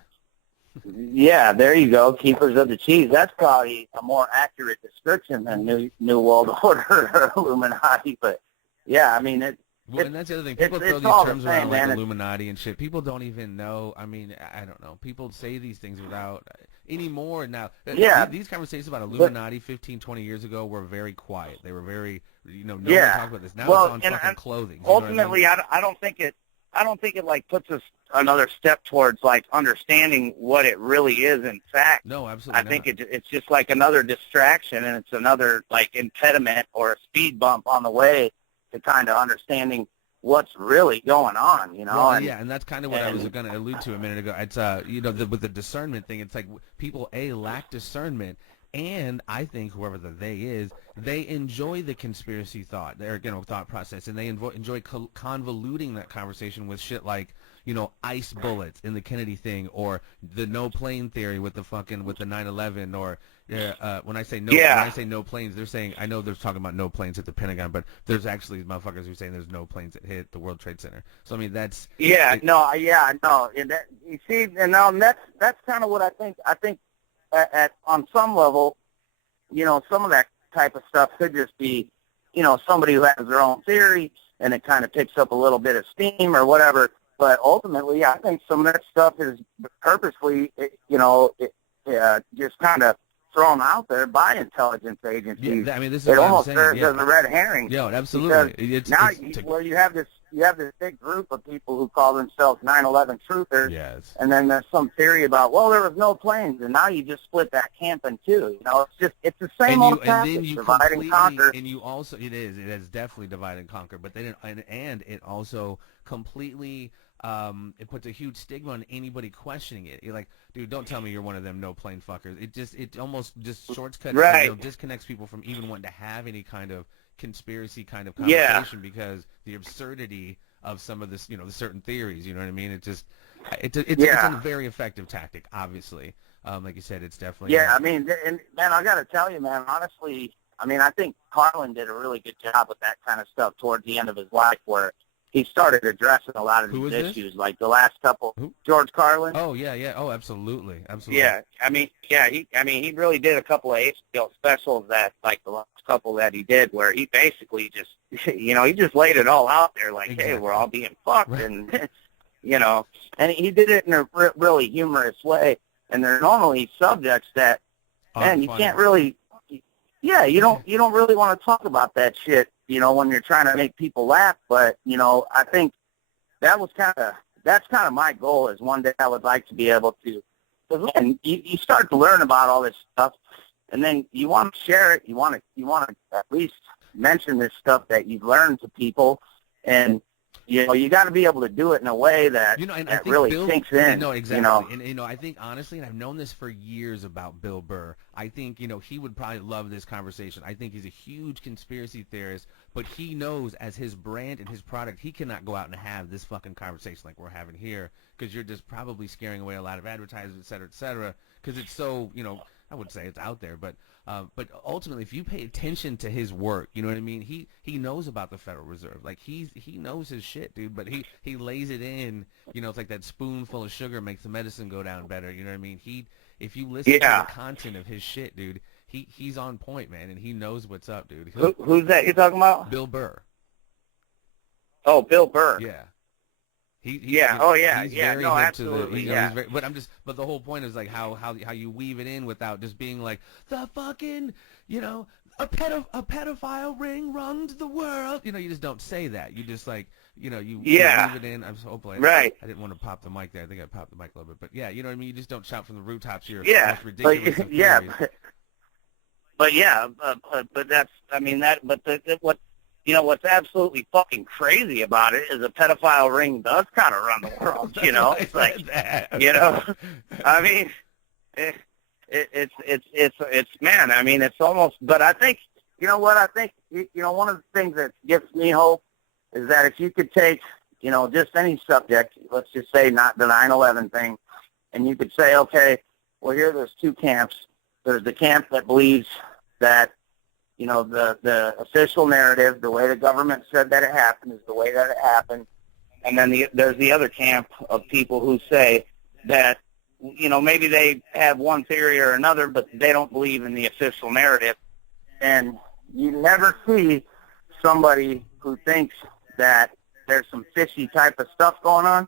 Yeah, there you go, keepers of the cheese. That's probably a more accurate description than New World Order or Illuminati. But yeah, I mean Well, and that's the other thing. People throw these terms around like Illuminati and shit. People don't even know. I mean, I don't know. People say these things without anymore now. Yeah. These conversations about Illuminati 15, 20 years ago were very quiet. They were very, no one talked about this. Now it's on fucking clothing. Ultimately, I don't think it like puts us another step towards like understanding what it really is. In fact, no, absolutely. I think it's just like another distraction, and it's another like impediment or a speed bump on the way to kind of understanding what's really going on, Well, and that's kind of what I was going to allude to a minute ago. It's with the discernment thing, it's like people lack discernment, and I think whoever the they is, they enjoy the conspiracy thought, their thought process, and they enjoy convoluting that conversation with shit like ice bullets in the Kennedy thing, or the no plane theory with the 9/11, or when I say no planes, they're saying, I know they're talking about no planes at the Pentagon, but there's actually motherfuckers who are saying there's no planes that hit the World Trade Center. So I mean that's and that, you see, and now that's kind of what I think. I think at on some level, some of that type of stuff could just be, somebody who has their own theory, and it kind of picks up a little bit of steam or whatever. But ultimately, I think some of that stuff is purposely, just kind of thrown out there by intelligence agencies. Yeah, I mean, this is it what almost I'm saying. serves as a red herring. Yeah, absolutely. You have this big group of people who call themselves 9/11 truthers, yes, and then there's some theory about, well, there was no planes, and now you just split that camp in two. It's the same old tactic, divide and conquer. And you also, it has definitely divide and conquer, but then and it also completely. It puts a huge stigma on anybody questioning it. You're like, dude, don't tell me you're one of them no plane fuckers. It almost just shortcuts, disconnects people from even wanting to have any kind of conspiracy kind of conversation because the absurdity of some of this, the certain theories. You know what I mean? It just It's a very effective tactic, obviously. Like you said, it's definitely. Yeah, I mean, and man, I got to tell you, man, honestly, I mean, I think Carlin did a really good job with that kind of stuff towards the end of his life, where he started addressing a lot of these issues, like the last couple. Who? George Carlin. Oh yeah. Oh, absolutely. Yeah, he really did a couple of HBO specials that, like the last couple that he did, where he basically just, he just laid it all out there, like, exactly. Hey, we're all being fucked, right. And and he did it in a really humorous way. And they're normally subjects that, man, you can't really, you don't really want to talk about that shit, when you're trying to make people laugh. But, I think that's kind of my goal, is one day I would like to be able to, because then you start to learn about all this stuff, and then you want to share it. You want to at least mention this stuff that you've learned to people, and you got to be able to do it in a way that that really sinks in. No, exactly. And I think honestly, and I've known this for years about Bill Burr. I think he would probably love this conversation. I think he's a huge conspiracy theorist, but he knows as his brand and his product, he cannot go out and have this fucking conversation like we're having here, because you're just probably scaring away a lot of advertisers, et cetera, because it's so I would say it's out there, but ultimately, if you pay attention to his work, you know what I mean. He knows about the Federal Reserve, like he knows his shit, dude. But he lays it in, it's like that spoonful of sugar makes the medicine go down better. You know what I mean. If you listen to the content of his shit, dude, he's on point, man, and he knows what's up, dude. Who's that you're talking about? Bill Burr. Oh, Bill Burr. Yeah. He's absolutely. But the whole point is like how you weave it in without just being like the fucking, a pedophile ring runs the world. You just don't say that. You just like, you weave it in. I'm so hopefully right. I didn't want to pop the mic there. I think I popped the mic a little bit, but yeah, you know what I mean. You just don't shout from the rooftops here. Yeah, ridiculous. But that's, I mean, that, but what's absolutely fucking crazy about it is a pedophile ring does kind of run the world, It's like, I mean, it's man, I mean, it's almost, but I think, I think, one of the things that gives me hope is that if you could take, just any subject, let's just say not the 9/11 thing, and you could say, okay, well, there's two camps. There's the camp that believes that, the official narrative, the way the government said that it happened is the way that it happened. And then there's the other camp of people who say that, maybe they have one theory or another, but they don't believe in the official narrative. And you never see somebody who thinks that there's some fishy type of stuff going on.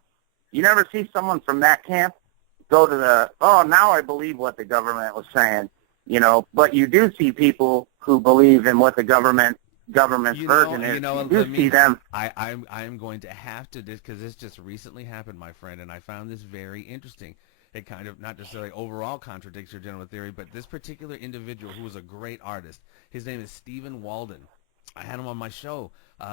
You never see someone from that camp go to now I believe what the government was saying, but you do see people who believe in what the government's version is. You do see them. I'm going to have to, because this just recently happened, my friend, and I found this very interesting. It kind of not necessarily overall contradicts your general theory, but this particular individual who was a great artist, his name is Stephen Walden. I had him on my show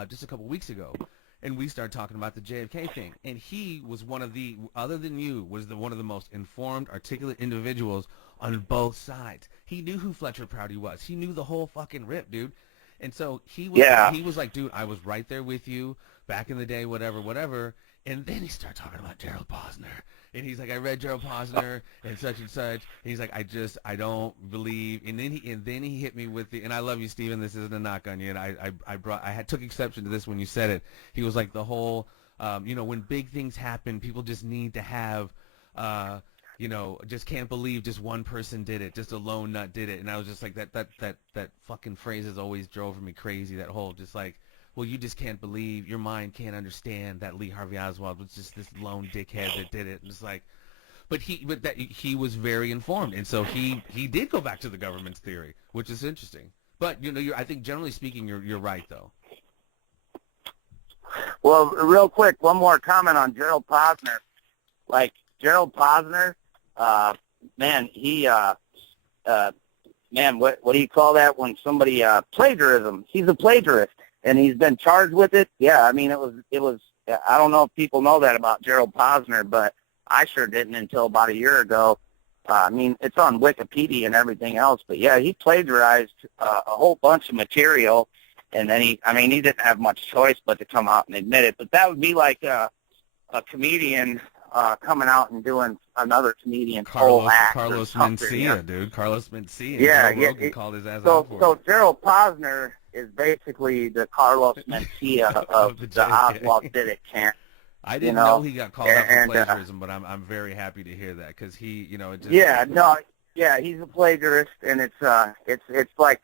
just a couple weeks ago, and we started talking about the JFK thing. And he was one of the, other than you, was one of the most informed, articulate individuals on both sides. He knew who Fletcher Prouty was. He knew the whole fucking rip, dude. And so he was like, dude, I was right there with you back in the day, whatever. And then he started talking about Gerald Posner. And he's like, I read Gerald Posner and such and such. And he's like, I don't believe. And then he hit me with the, and I love you, Stephen. This isn't a knock on you. And I took exception to this when you said it. He was like the whole, when big things happen, people just need to have, just can't believe just one person did it, just a lone nut did it. And I was just like, that fucking phrase has always drove me crazy. That whole just like, well, you just can't believe, your mind can't understand that Lee Harvey Oswald was just this lone dickhead that did it. And it's like, but he was very informed, and so he did go back to the government's theory, which is interesting. But I think generally speaking, you're right though. Well, real quick, one more comment on Gerald Posner. Like Gerald Posner, man, what do you call that when somebody plagiarism? He's a plagiarist. And he's been charged with it. Yeah, I mean, it was. I don't know if people know that about Gerald Posner, but I sure didn't until about a year ago. I mean, it's on Wikipedia and everything else. But yeah, he plagiarized a whole bunch of material, and then he didn't have much choice but to come out and admit it. But that would be like a comedian coming out and doing another comedian's whole act. Carlos or something, Mencia, dude. Carlos Mencia. Yeah, Joe Rogan called his ass so out for so it. Gerald Posner is basically the Carlos Mencia of the Oswald Diddick camp. I didn't know he got called out for plagiarism, but I'm very happy to hear that because he, you know, it just he's a plagiarist, and it's like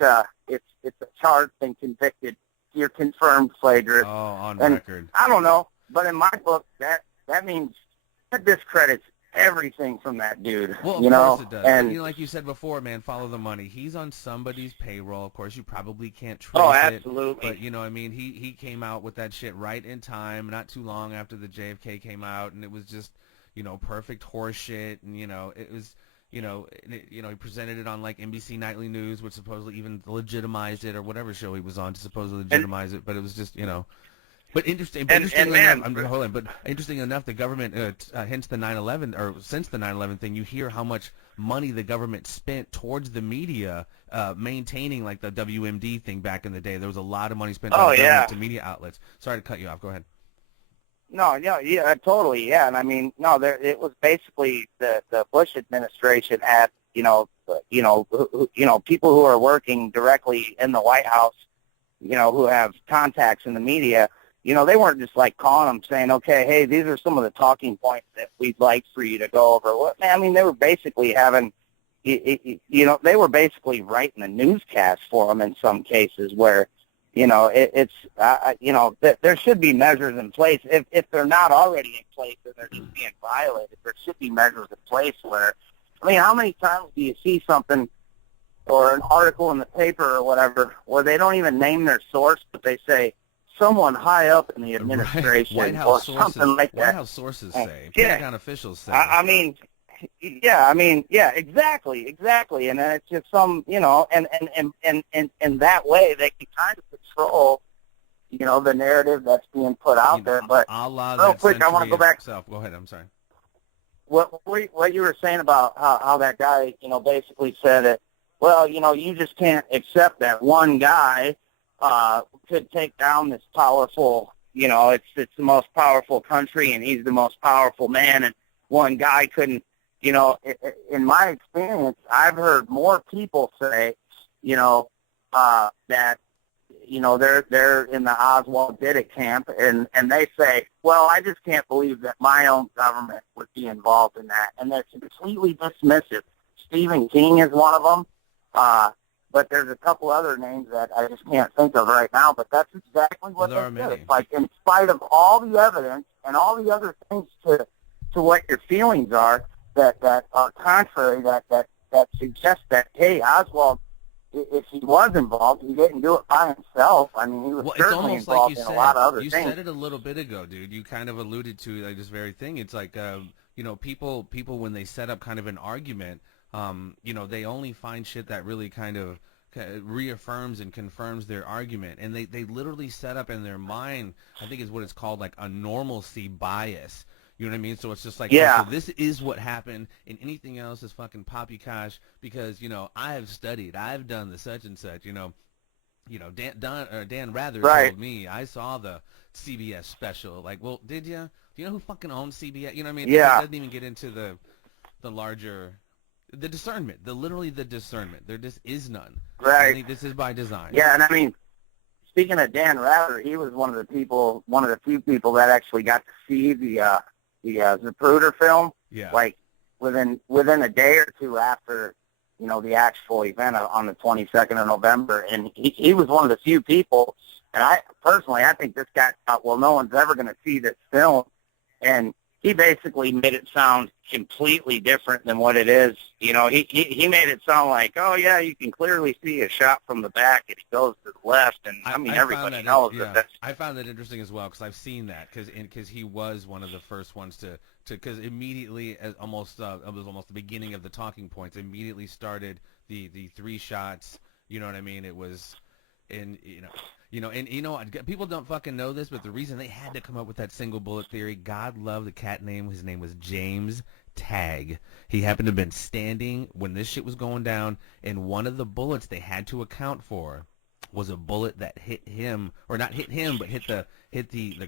it's a charged and convicted. You're confirmed plagiarist. Oh, on and record. I don't know, but in my book, that means that discredits everything from that dude. Well, you of know, course it does. and you know, like you said before, man, follow the money. He's on somebody's payroll. Of course, you probably can't trace absolutely. it. But you know, I mean, he came out with that shit right in time, not too long after the JFK came out, and it was just, you know, perfect horse shit, and you know, it was. You know, he presented it on like NBC Nightly News, which supposedly even legitimized it, or whatever show he was on to supposedly legitimize it. But it was just, you know, but interesting enough. Hold on, but interesting enough, the government, hence the 9/11, or since the 9/11 thing, you hear how much money the government spent towards the media, maintaining like the WMD thing back in the day. There was a lot of money spent on the government to media outlets. Sorry to cut you off. Go ahead. No, yeah, totally, yeah, and I mean, no, it was basically the Bush administration had, people who are working directly in the White House, you know, who have contacts in the media, you know, they weren't just like calling them saying, okay, hey, these are some of the talking points that we'd like for you to go over. Well, I mean, they were basically having, they were basically writing a newscast for them in some cases where. You know, there should be measures in place. If they're not already in place and they're just being violated, there should be measures in place where, I mean, how many times do you see something or an article in the paper or whatever where they don't even name their source, but they say someone high up in the administration or something like that. White House sources say, Pentagon officials say. Exactly, and then it's just some, you know, and that way they can kind of control, you know, the narrative that's being put out there. But real quick, I want to go back. Go ahead. I'm sorry. What you were saying about how that guy, you know, basically said that, well, you know, you just can't accept that one guy could take down this powerful, you know, it's the most powerful country and he's the most powerful man, and one guy couldn't. You know, in my experience, I've heard more people say, you know, that, you know, they're in the Oswald Diddick camp, and they say, well, I just can't believe that my own government would be involved in that, and they're completely dismissive. Stephen King is one of them, but there's a couple other names that I just can't think of right now, but that's exactly what they said. It's like, in spite of all the evidence and all the other things to what your feelings are, that are contrary, that suggest that, hey, Oswald, if he was involved, he didn't do it by himself. I mean, he was certainly involved in a lot of other things. You said it a little bit ago, dude. You kind of alluded to like this very thing. It's like, you know, people when they set up kind of an argument, you know, they only find shit that really kind of reaffirms and confirms their argument, and they literally set up in their mind, I think is what it's called, like a normalcy bias. You know what I mean? So it's just like, yeah. So this is what happened, and anything else is fucking poppycock because, you know, I have studied, I've done the such and such, you know, Dan Rather told me, I saw the CBS special. Like, well, did you? Do you know who fucking owns CBS? You know what I mean? Yeah. It doesn't even get into the larger, the discernment, literally the discernment. There just is none. Right. I think this is by design. Yeah, and I mean, speaking of Dan Rather, he was one of the few people that actually got to see the Zapruder film, like within a day or two after, you know, the actual event on the 22nd of November, and he was one of the few people. And I think this guy thought, well, no one's ever going to see this film, and he basically made it sound completely different than what it is. You know, he made it sound like, oh yeah, you can clearly see a shot from the back, and he goes to the left, and I mean everybody knows that. I found that interesting as well because I've seen that because he was one of the first ones to because immediately it was almost the beginning of the talking points. Immediately started the three shots. You know what I mean? It was, and people don't fucking know this, but the reason they had to come up with that single bullet theory, God love the cat name. His name was James Tagg. He happened to have been standing when this shit was going down, and one of the bullets they had to account for was a bullet that hit him, or not hit him, but hit the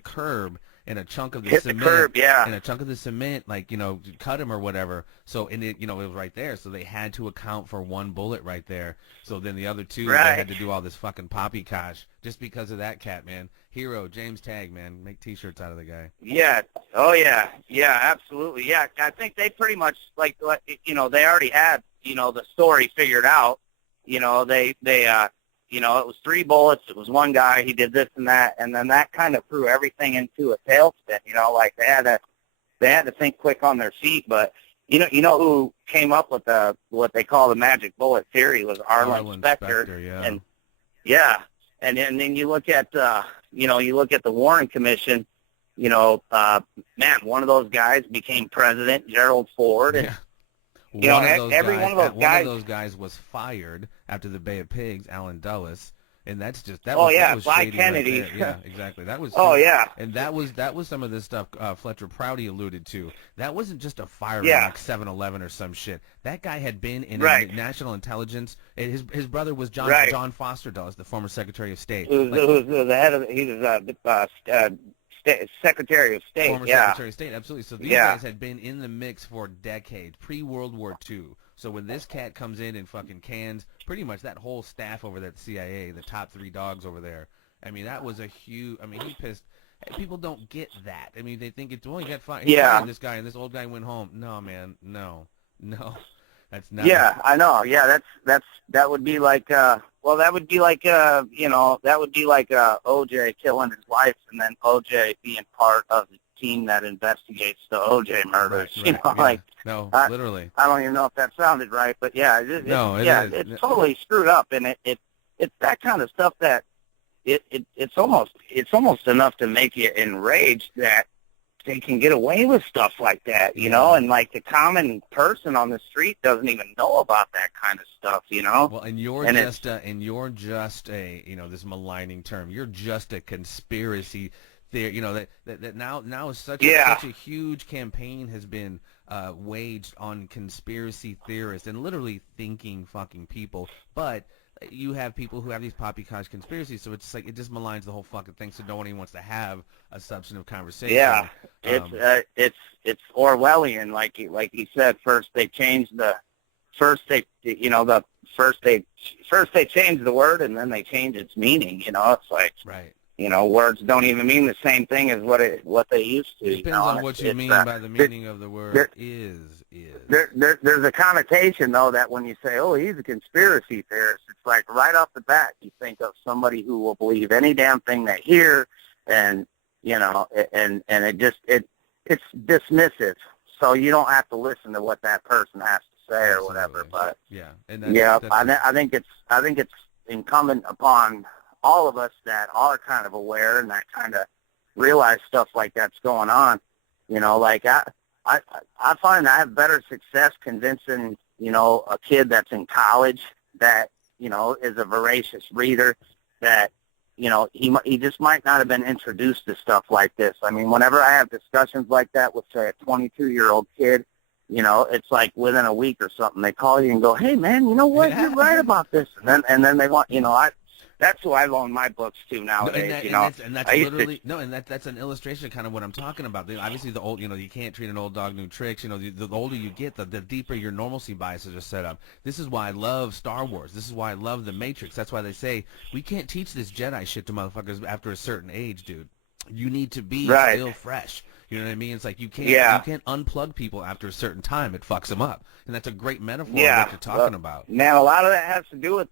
curb, and a chunk of the hit cement, the curb, yeah. and a chunk of the cement, like, you know, cut him or whatever. So, and it, you know, it was right there. So they had to account for one bullet right there. So then the other two, they had to do all this fucking poppycock just because of that cat, man. Hero, James Tagg, man. Make T-shirts out of the guy. Yeah. Oh, yeah. Yeah, absolutely. Yeah, I think they pretty much, like, you know, they already had, you know, the story figured out. You know, you know, it was 3 bullets. It was one guy. He did this and that, and then that kind of threw everything into a tailspin. You know, like they had to think quick on their feet. But you know who came up with what they call the magic bullet theory was Arlen Specter. Yeah. And yeah, and then you look at you look at the Warren Commission. You know, man, one of those guys became president, Gerald Ford, and. Yeah. You know, every one of those guys. One of those guys was fired after the Bay of Pigs, Alan Dulles, and that's just that. Oh was, yeah, that was Sly shady Kennedy. Right there. Yeah, exactly. That was. Oh yeah. And that was some of the stuff Fletcher Prouty alluded to. That wasn't just a fire Yeah. like 7-Eleven or some shit. That guy had been in Right. national intelligence. And his brother was Right. John Foster Dulles, the former Secretary of State. Who's the head of? He was Secretary of State. Former Yeah. Secretary of State, absolutely. So these Yeah. guys had been in the mix for decades, pre-World War II. So when this cat comes in and fucking cans pretty much that whole staff over there at the CIA, the top 3 dogs over there, I mean, that was a huge, I mean, he pissed. People don't get that. I mean, they think it's, well, he got fired. Yeah. This guy, and this old guy went home. No, man, no. That's not. Yeah, I know. Yeah, that would be like well, that would be like you know, that would be like OJ killing his wife and then OJ being part of the team that investigates the OJ murders. Right, you know, yeah. like No, literally. I don't even know if that sounded right, but yeah, it's totally screwed up, and it's that kind of stuff that it's almost enough to make you enraged that they can get away with stuff like that, you know, and like the common person on the street doesn't even know about that kind of stuff, you know. Well, and you're just a you know, this maligning term. You're just a conspiracy theory. You know that now is such a huge campaign has been waged on conspiracy theorists and literally thinking fucking people, but you have people who have these poppycock conspiracies, so it's like it just maligns the whole fucking thing. So no one even wants to have a substantive conversation. Yeah, it's Orwellian, like he said. First they changed first they change the word and then they change its meaning. You know, it's like right. You know, words don't even mean the same thing as what they used to. It depends on what you mean by the meaning of the word is. There's a connotation, though, that when you say, oh, he's a conspiracy theorist, it's like right off the bat you think of somebody who will believe any damn thing they hear, and, you know, and it's dismissive. So you don't have to listen to what that person has to say or whatever. But yeah, I think it's incumbent upon all of us that are kind of aware and that kind of realize stuff like that's going on. You know, like I find I have better success convincing, you know, a kid that's in college that, you know, is a voracious reader that, you know, he just might not have been introduced to stuff like this. I mean, whenever I have discussions like that with, say, a 22-year-old kid, you know, it's like within a week or something, they call you and go, hey, man, you know what, you're right about this. And then they want, you know, that's who I loan my books to nowadays. That's an illustration of kind of what I'm talking about. Obviously, the old, you know, you can't treat an old dog new tricks. You know, the older you get, the deeper your normalcy biases are set up. This is why I love Star Wars. This is why I love The Matrix. That's why they say we can't teach this Jedi shit to motherfuckers after a certain age, dude. You need to be still fresh. You know what I mean? It's like you can't unplug people after a certain time. It fucks them up. And that's a great metaphor of what you're talking about. Man, a lot of that has to do with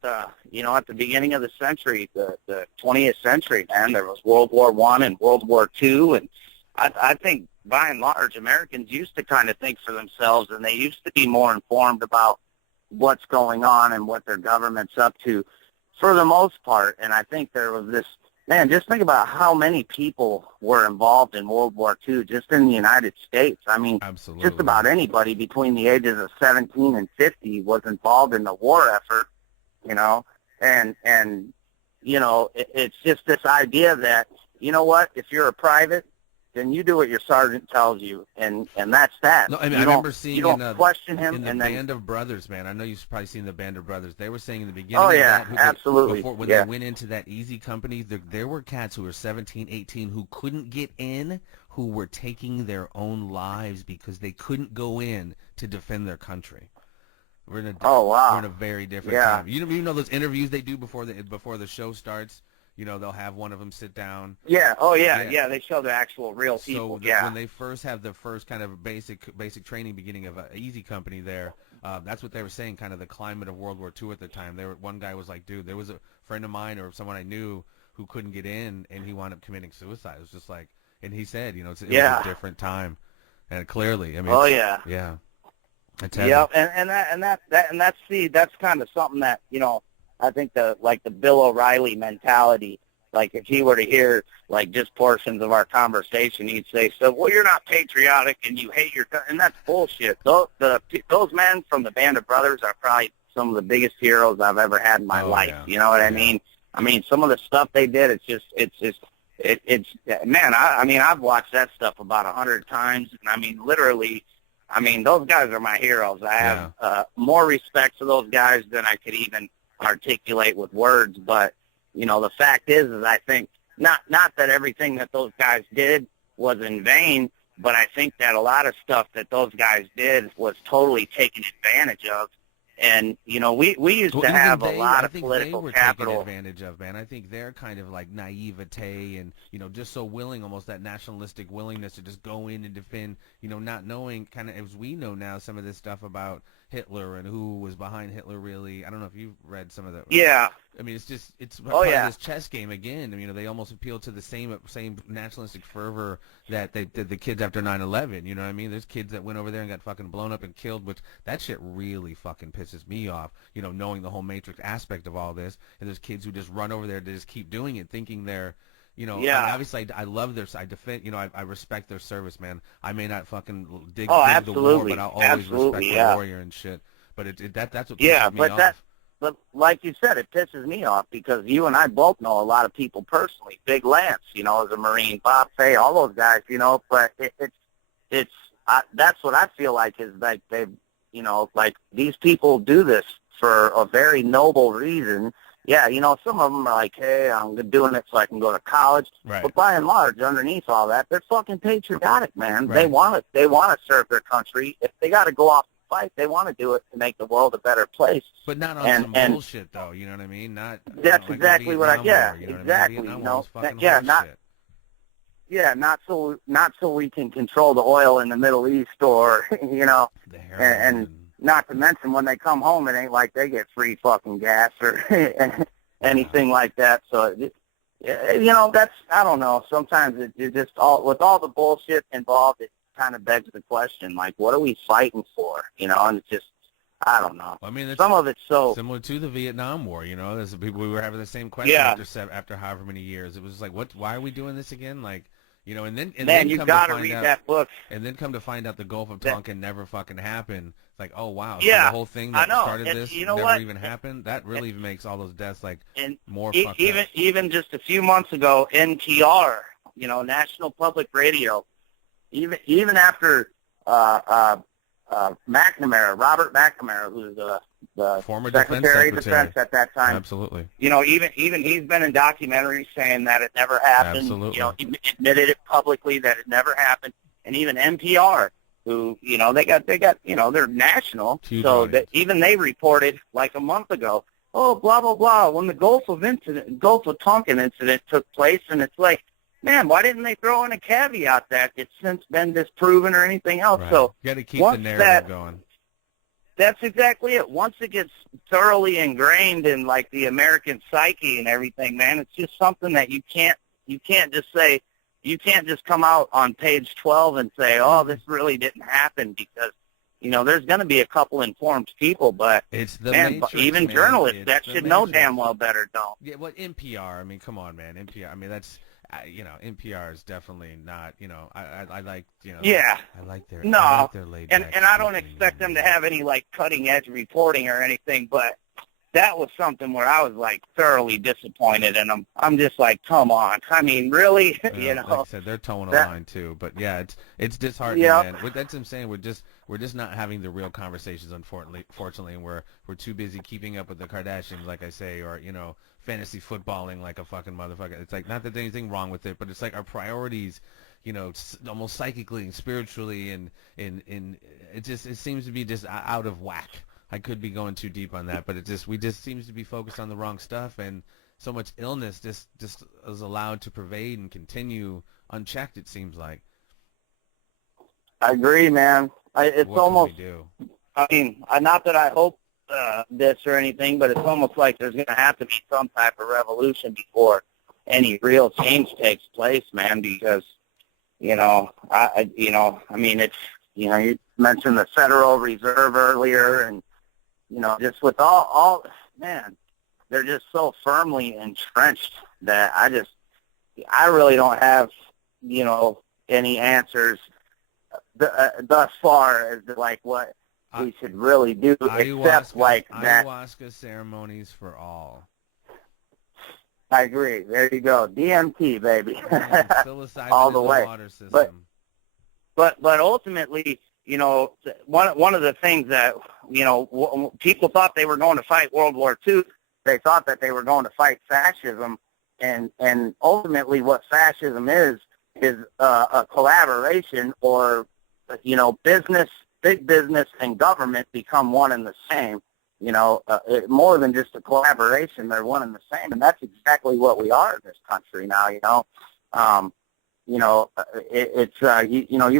you know, at the beginning of the century, the 20th century, man, there was World War I and World War II, and I think by and large Americans used to kind of think for themselves, and they used to be more informed about what's going on and what their government's up to for the most part. And I think there was this, man, just think about how many people were involved in World War II just in the United States. I mean, absolutely. Just about anybody between the ages of 17 and 50 was involved in the war effort, you know. And you know, it's just this idea that, you know what, if you're a private then you do what your sergeant tells you, and that's that. No, I mean, I remember seeing you don't question him, in the and then Band of Brothers, man. I know you've probably seen the Band of Brothers. They were saying in the beginning oh of yeah, that, absolutely, before when yeah. they went into that Easy Company, there were cats who were 17, 18 who couldn't get in, who were taking their own lives because they couldn't go in to defend their country. We're in a Oh wow, we're in a very different yeah. time. You know those interviews they do before the show starts. You know, they'll have one of them sit down. Yeah. Oh yeah. They show the actual real people. So when they first have the first kind of basic training beginning of Easy Company there, that's what they were saying, kind of the climate of World War II at the time. One guy was like, dude, there was a friend of mine or someone I knew who couldn't get in, and he wound up committing suicide. It was just like, and he said, you know, it was a different time, and clearly, I mean, yeah. Yep, and that's kind of something that, you know, I think the Bill O'Reilly mentality. Like if he were to hear like just portions of our conversation, he'd say, "So, well, you're not patriotic and you hate your country," and that's bullshit. Those men from the Band of Brothers are probably some of the biggest heroes I've ever had in my life. Yeah. You know what I mean? I mean, some of the stuff they did, it's man. I mean, I've watched that stuff about 100 times, and I mean, literally. I mean, those guys are my heroes. I have more respect for those guys than I could even articulate with words. But, you know, the fact is I think not that everything that those guys did was in vain, but I think that a lot of stuff that those guys did was totally taken advantage of. And, you know, we used to have a lot of political capital. Taken advantage of, man. I think they're kind of like naivete and, you know, just so willing, almost that nationalistic willingness to just go in and defend, you know, not knowing kind of, as we know now, some of this stuff about Hitler and who was behind Hitler really. I don't know if you've read some of that. Yeah. I mean, it's part of this chess game again. I mean, you know, they almost appeal to the same nationalistic fervor that they did the kids after 9/11. You know what I mean? There's kids that went over there and got fucking blown up and killed, which that shit really fucking pisses me off. You know, knowing the whole Matrix aspect of all this, and there's kids who just run over there to just keep doing it, thinking they're, you know, obviously I love I defend, you know, I respect their service, man. I may not fucking dig the war, but I'll always respect the warrior and shit. But that's what pisses me off. But like you said, it pisses me off because you and I both know a lot of people personally. Big Lance, you know, as a Marine, Bob Fay, all those guys, you know. But that's what I feel like is like they, you know, like these people do this for a very noble reason. Yeah, you know, some of them are like, hey, I'm doing it so I can go to college. Right. But by and large, underneath all that, they're fucking patriotic, man. Right. They want to serve their country. If they got to go off and fight, they want to do it to make the world a better place. But not on some bullshit, though. You know what I mean? Not. That's like exactly what exactly. You know, not so we can control the oil in the Middle East, or you know, and not to mention when they come home, it ain't like they get free fucking gas or anything like that. So, you know, I don't know. Sometimes it just with all the bullshit involved, it kind of begs the question, like, what are we fighting for? You know, and it's just, I don't know. I mean, some of it's so similar to the Vietnam War. You know, there's people we were having the same question after however many years. It was just like, why are we doing this again? Like, you know, and then you got to read that book. And then come to find out the Gulf of Tonkin never fucking happened. It's like, oh wow, so yeah, the whole thing that started this never what? even happened. That really makes all those deaths like more fucked up. Even just a few months ago, NPR, you know, National Public Radio, even after McNamara, Robert McNamara, who's the former Secretary of Defense at that time. Absolutely. You know, even he's been in documentaries saying that it never happened. Absolutely. You know, he admitted it publicly that it never happened. And even NPR, who, you know, they got, you know, they're national. Huge so audience. that even they reported like a month ago, oh, blah, blah, blah, when the Gulf of Tonkin incident took place. And it's like, man, why didn't they throw in a caveat that it's since been disproven or anything else? Right. So you got to keep the narrative going. That's exactly it. Once it gets thoroughly ingrained in like the American psyche and everything, man, it's just something that you can't just say, you can't just come out on page 12 and say, oh, this really didn't happen, because, you know, there's going to be a couple informed people, but it's the Matrix, even journalists that should know damn well better don't. Yeah, well, NPR, I mean, come on, man, NPR, I mean, that's, you know, NPR is definitely not, you know, I like, you know, yeah, I like their laid back and I don't expect them to have any like cutting edge reporting or anything, but that was something where I was like thoroughly disappointed, and I'm just like, come on. I mean, really, you know. Like I said, they're towing a line too. But yeah, it's disheartening, Yeah. man. That's what I'm saying. We're just not having the real conversations, unfortunately, and we're too busy keeping up with the Kardashians, like I say, or fantasy footballing like a fucking motherfucker. It's like, not that there's anything wrong with it, but it's like our priorities, almost psychically and spiritually, and it seems to be just out of whack. I could be going too deep on that, but we just seems to be focused on the wrong stuff, and so much illness just is allowed to pervade and continue unchecked, it seems like. I agree, man. It's What almost, can we do? I mean, not that I hope this or anything, but it's almost like there's going to have to be some type of revolution before any real change takes place, man, because, I mean, it's, you mentioned the Federal Reserve earlier, and, just with all, man, they're just so firmly entrenched that I really don't have, any answers thus far as to, like, what we should really do, except, like, that. Ayahuasca ceremonies for all. I agree. There you go. DMT, baby. Psilocybin all the in way. The water system. But ultimately, one of the things that, people thought they were going to fight World War II, they thought that they were going to fight fascism, and ultimately what fascism is a collaboration, or, big business and government become one and the same. More than just a collaboration, they're one and the same, and that's exactly what we are in this country now. You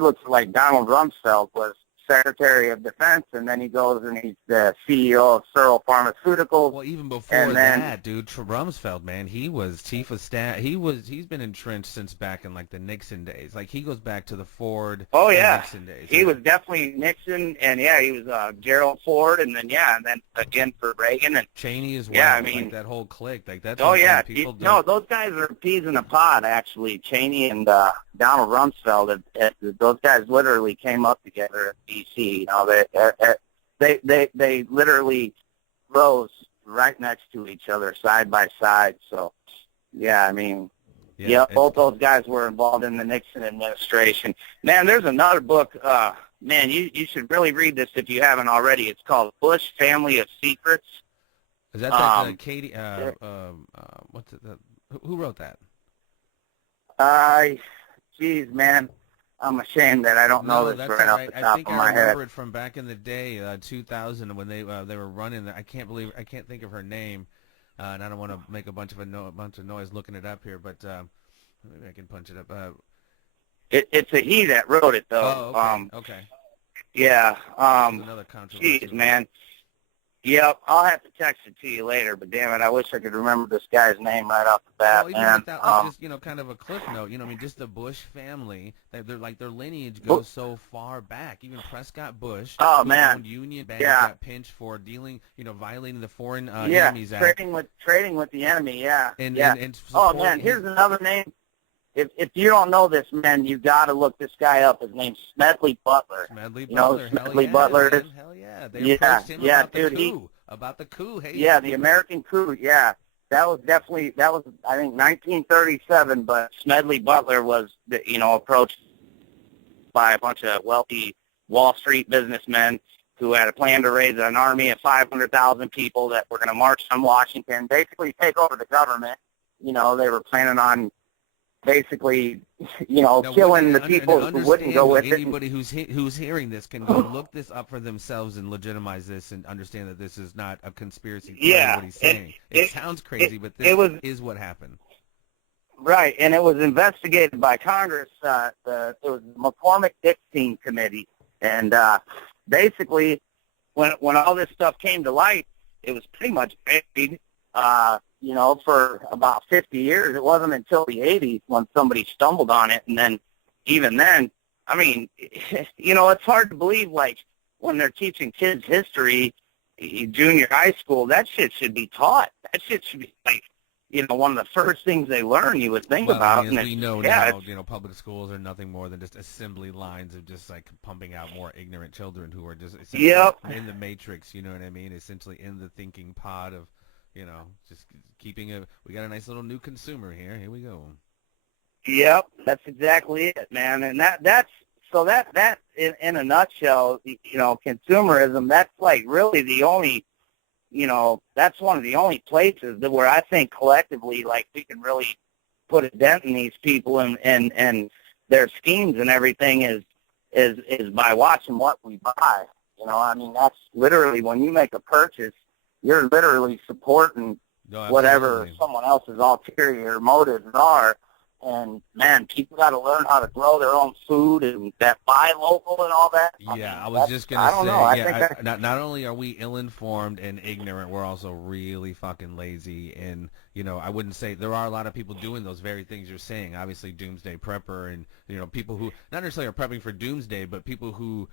look like Donald Rumsfeld was Secretary of Defense, and then he goes and he's the CEO of Searle Pharmaceuticals. Well, even before that, dude, Rumsfeld, man, he was chief of staff. He's been entrenched since back in like the Nixon days. Like, he goes back to the Ford. Oh yeah, Nixon days. He was definitely Nixon, and yeah, he was Gerald Ford, and then again for Reagan and Cheney as well. Yeah, I mean, like that whole clique. Like, that's those guys are peas in a pod. Actually, Cheney and Donald Rumsfeld, those guys literally came up together at D.C. They literally rose right next to each other, side by side. So, yeah, I mean, both those guys were involved in the Nixon administration. Man, there's another book. Man, you should really read this if you haven't already. It's called Bush Family of Secrets. Is that Katie? What's it? Who wrote that? Geez, man, I'm ashamed that I don't know this right off the top of my head. I remember it from back in the day, 2000, when they were running. I can't think of her name, and I don't want to make a bunch of noise looking it up here, but maybe I can punch it up. It's a he that wrote it, though. Oh, okay. Yeah. Another controversy. Geez, man. Yep, I'll have to text it to you later, but damn it, I wish I could remember this guy's name right off the bat, man. Just, kind of a cliff note, I mean, just the Bush family, they're like, their lineage goes so far back. Even Prescott Bush, owned Union Bank, got pinched for dealing, violating the Foreign Enemies Act. trading with the enemy, yeah. And man, here's another name. If you don't know this, man, you got to look this guy up. His name's Smedley Butler. Smedley Butler. Smedley Butler. Hell yeah. They approached him about the coup. Hey. Yeah, the American coup. Yeah, that was I think 1937. But Smedley Butler was approached by a bunch of wealthy Wall Street businessmen who had a plan to raise an army of 500,000 people that were going to march on Washington, basically take over the government. They were planning on basically, killing the people who wouldn't go with it. Anybody who's hearing this can go look this up for themselves and legitimize this and understand that this is not a conspiracy theory. Yeah, what he's saying. It sounds crazy, but this is what happened. Right, and it was investigated by Congress. It was the McCormick-Dickstein Committee, and basically, when all this stuff came to light, it was pretty much buried. For about 50 years. It wasn't until the 80s when somebody stumbled on it. And then, even then, I mean, it's hard to believe, like, when they're teaching kids history, junior high school, that shit should be taught. That shit should be, like, one of the first things they learn, you would think Well, about. I mean, And as we know yeah, now, public schools are nothing more than just assembly lines of just like pumping out more ignorant children who are just essentially yep, in the matrix. You know what I mean? Essentially in the thinking pod of, just keeping we got a nice little new consumer here. Here we go. yep, that's exactly it, man. And that's so that in a nutshell, consumerism. That's like really the only. That's one of the only places where I think collectively, like, we can really put a dent in these people and their schemes and everything is by watching what we buy. I mean, that's literally when you make a purchase, you're literally supporting No, whatever absolutely. someone else's ulterior motives are. And, man, people got to learn how to grow their own food and that buy local and all that. Yeah, I was just gonna I don't say. know. I Yeah, think that, not only are we ill-informed and ignorant, we're also really fucking lazy. And I wouldn't say there are a lot of people doing those very things you're saying. Obviously, doomsday prepper, and people who not necessarily are prepping for doomsday, but people who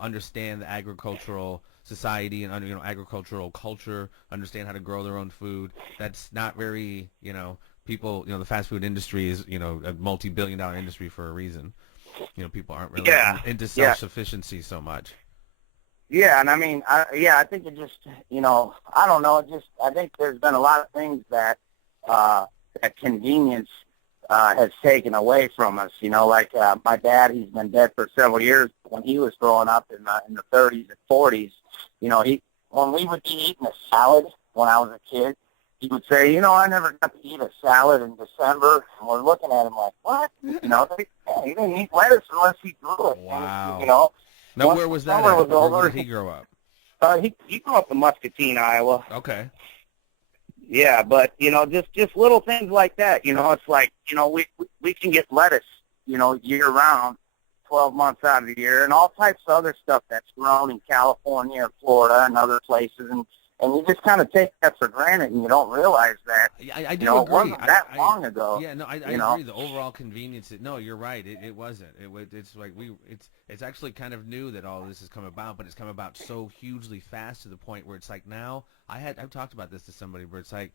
understand the agricultural society and agricultural culture, understand how to grow their own food. That's not very people. The fast food industry is a multi-billion-dollar industry for a reason. People aren't really into self-sufficiency so much. yeah, and I mean, I think it just, I don't know. I think there's been a lot of things that that convenience has taken away from us. Like my dad, he's been dead for several years. When he was growing up in the 30s and 40s, when we would be eating a salad when I was a kid, he would say, I never got to eat a salad in December. And we're looking at him like, what? He didn't eat lettuce unless he grew it. Wow. And, Now, where was that summer at? was over, Where did he grow up? He grew up in Muscatine, Iowa. Okay. Yeah, but just little things like that. It's like we can get lettuce, year round, 12 months out of the year, and all types of other stuff that's grown in California or Florida and other places, and you just kind of take that for granted, and you don't realize that. I do agree. It wasn't that long ago. Yeah, no, I agree. The overall convenience. No, you're right. It wasn't. It's like it's actually kind of new that all this has come about, but it's come about so hugely fast to the point where it's like now I've talked about this to somebody where it's like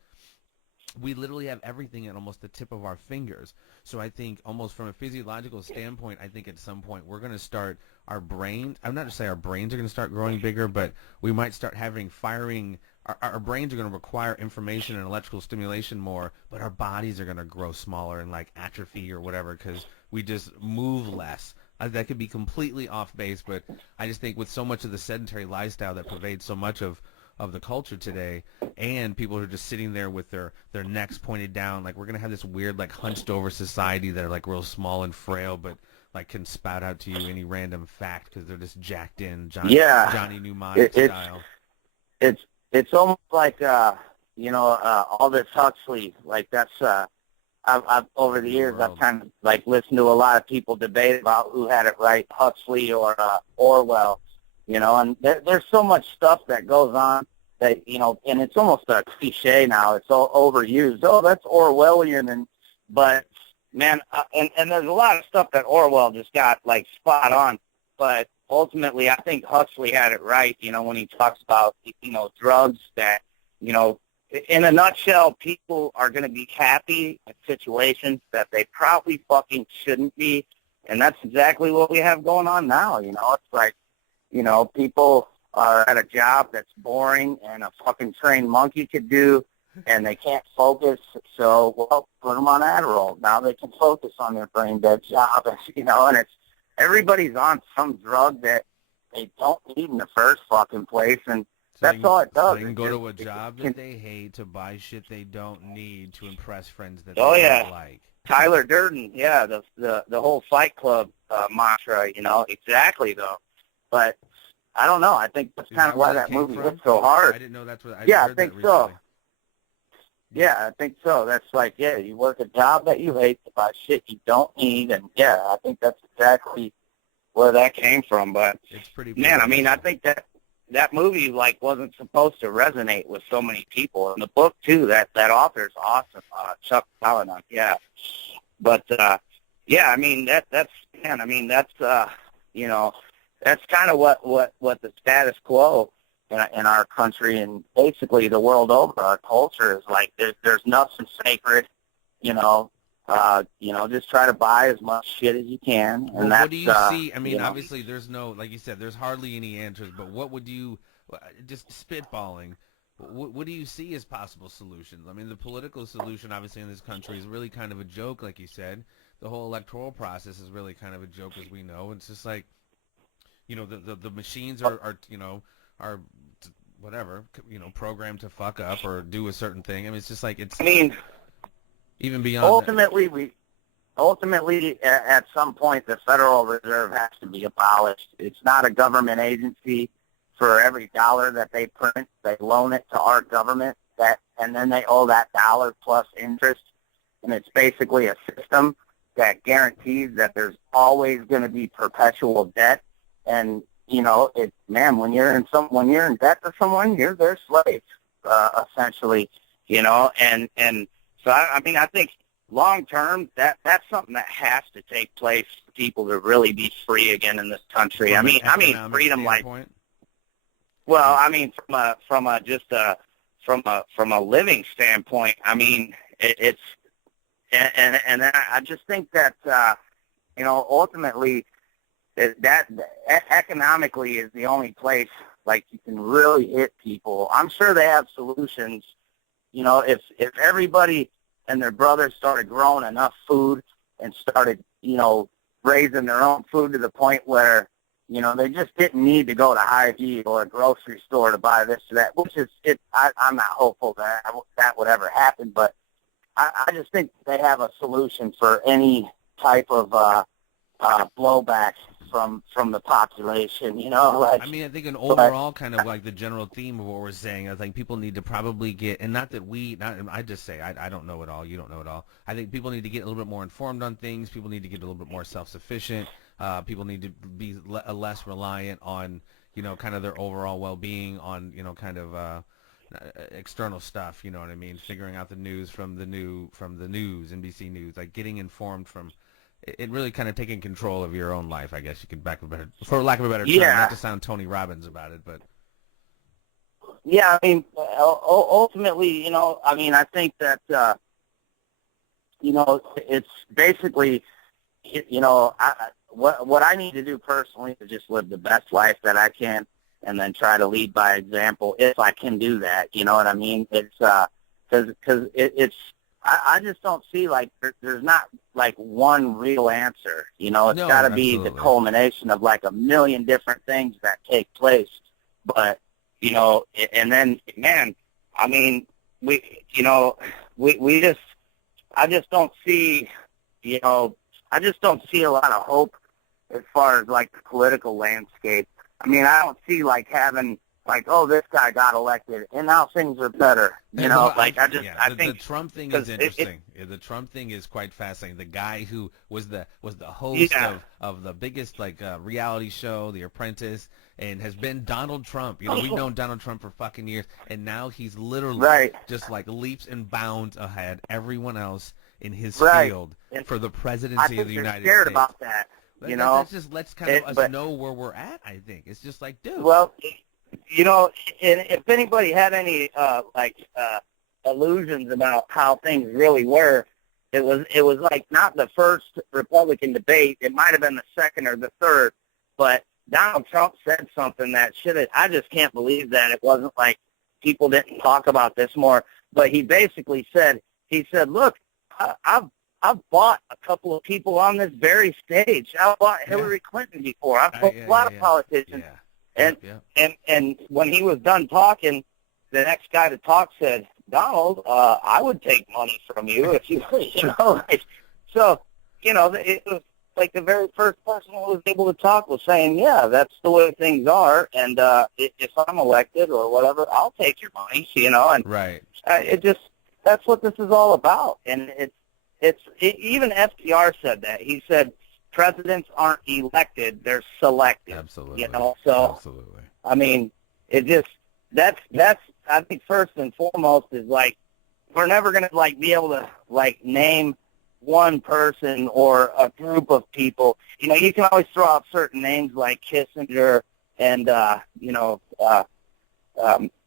we literally have everything at almost the tip of our fingers. So I think almost from a physiological standpoint, I think at some point we're going to start our brain. I'm not to say our brains are going to start growing bigger, but we might start firing. Our brains are going to require information and electrical stimulation more, but our bodies are going to grow smaller and like atrophy or whatever because we just move less. That could be completely off base, but I just think with so much of the sedentary lifestyle that pervades so much of the culture today, and people are just sitting there with their necks pointed down, like we're going to have this weird like hunched over society that are like real small and frail, but like can spout out to you any random fact because they're just jacked in Johnny Mnemonic style. It's almost like all this Huxley, like that's I've over the years I've kind of like listened to a lot of people debate about who had it right, Huxley or Orwell, and there's so much stuff that goes on that and it's almost a cliche now. It's all overused. Oh, that's Orwellian, but man, and there's a lot of stuff that Orwell just got like spot on, but ultimately I think Huxley had it right, when he talks about drugs that in a nutshell, people are going to be happy in situations that they probably fucking shouldn't be, and that's exactly what we have going on now. It's like people are at a job that's boring and a fucking trained monkey could do, and they can't focus, so, well, put them on Adderall. Now they can focus on their brain-dead job, and it's everybody's on some drug that they don't need in the first fucking place, and that's all it does. They can go to a job that they hate to buy shit they don't need to impress friends that they don't like. Tyler Durden, yeah, the whole Fight Club mantra, exactly though. But I don't know. I think that's kind of why that movie hit so hard. I didn't know that's what. I think so. Yeah, I think so. That's like, you work a job that you hate to buy shit you don't need, and I think that's exactly where that came from. But it's pretty. Man, I mean, I think that movie like wasn't supposed to resonate with so many people. And the book too, that author's awesome, Chuck Palahniuk. Yeah, but I mean that's man. I mean that's that's kind of what the status quo in our country and basically the world over. Our culture is like there's nothing sacred, you know. Just try to buy as much shit as you can, and Well, that's what do you see? I mean, you know. obviously, there's no, like you said, there's hardly any answers. But what would you, just spitballing, what do you see as possible solutions? I mean, the political solution, obviously, in this country is really kind of a joke, like you said. The whole electoral process is really kind of a joke, as we know. It's just like, the machines are are whatever, programmed to fuck up or do a certain thing. I mean, it's just like I mean, even beyond that. ultimately, at some point, the Federal Reserve has to be abolished. It's not a government agency. For every dollar that they print, they loan it to our government, and then they owe that dollar plus interest. And it's basically a system that guarantees that there's always going to be perpetual debt. And when you're in debt to someone, you're their slave, essentially. And so I think long term that's something that has to take place for people to really be free again in this country. From I an mean freedom standpoint? well, I mean from a living standpoint. I mean it's and I just think that ultimately that economically is the only place like you can really hit people. I'm sure they have solutions. If everybody and their brothers started growing enough food and started, raising their own food to the point where, they just didn't need to go to Hy-Vee or a grocery store to buy this or that, which is, I'm not hopeful that would ever happen, but I just think they have a solution for any type of blowback from the population, I mean, I think an overall kind of like the general theme of what we're saying, I think people need to probably get, and not that I just say, I don't know it all, you don't know it all. I think people need to get a little bit more informed on things. People need to get a little bit more self-sufficient. People need to be less reliant on, kind of their overall well-being on, kind of external stuff, you know what I mean? Figuring out the news from the news, NBC News, like getting informed from it, really kind of taking control of your own life, I guess you could for lack of a better term, not to sound Tony Robbins about it, but. Yeah, I mean, ultimately, I think that, it's basically, what I need to do personally is just live the best life that I can and then try to lead by example if I can do that, you know what I mean? It's, because I just don't see like there's not like one real answer. It's got to be the culmination of like a million different things that take place. But and then man, I mean I just don't see I just don't see a lot of hope as far as like the political landscape. I mean I don't see like having like, oh, this guy got elected, and now things are better. I think the Trump thing is interesting. The Trump thing is quite fascinating. The guy who was the host of the biggest reality show, The Apprentice, and has been Donald Trump. We've known Donald Trump for fucking years, and now he's literally just like leaps and bounds ahead everyone else in his field for the presidency of the United States. Scared about that. That's just lets kind of us know where we're at. I think it's just like, dude. Well. And if anybody had any illusions about how things really were, it was like not the first Republican debate. It might have been the second or the third, but Donald Trump said something that I just can't believe that it wasn't like people didn't talk about this more. But he basically said, look, I've bought a couple of people on this very stage. I've bought Hillary Clinton before. I've bought a lot of politicians. Yeah. And when he was done talking, the next guy to talk said, Donald, I would take money from you if you, So, it was like the very first person who was able to talk was saying, yeah, that's the way things are. And if I'm elected or whatever, I'll take your money, And right. That's what this is all about. And even FDR said that. He said, presidents aren't elected; they're selected. Absolutely. So absolutely. I mean, that's I think first and foremost is like we're never gonna be able to name one person or a group of people. You can always throw out certain names like Kissinger and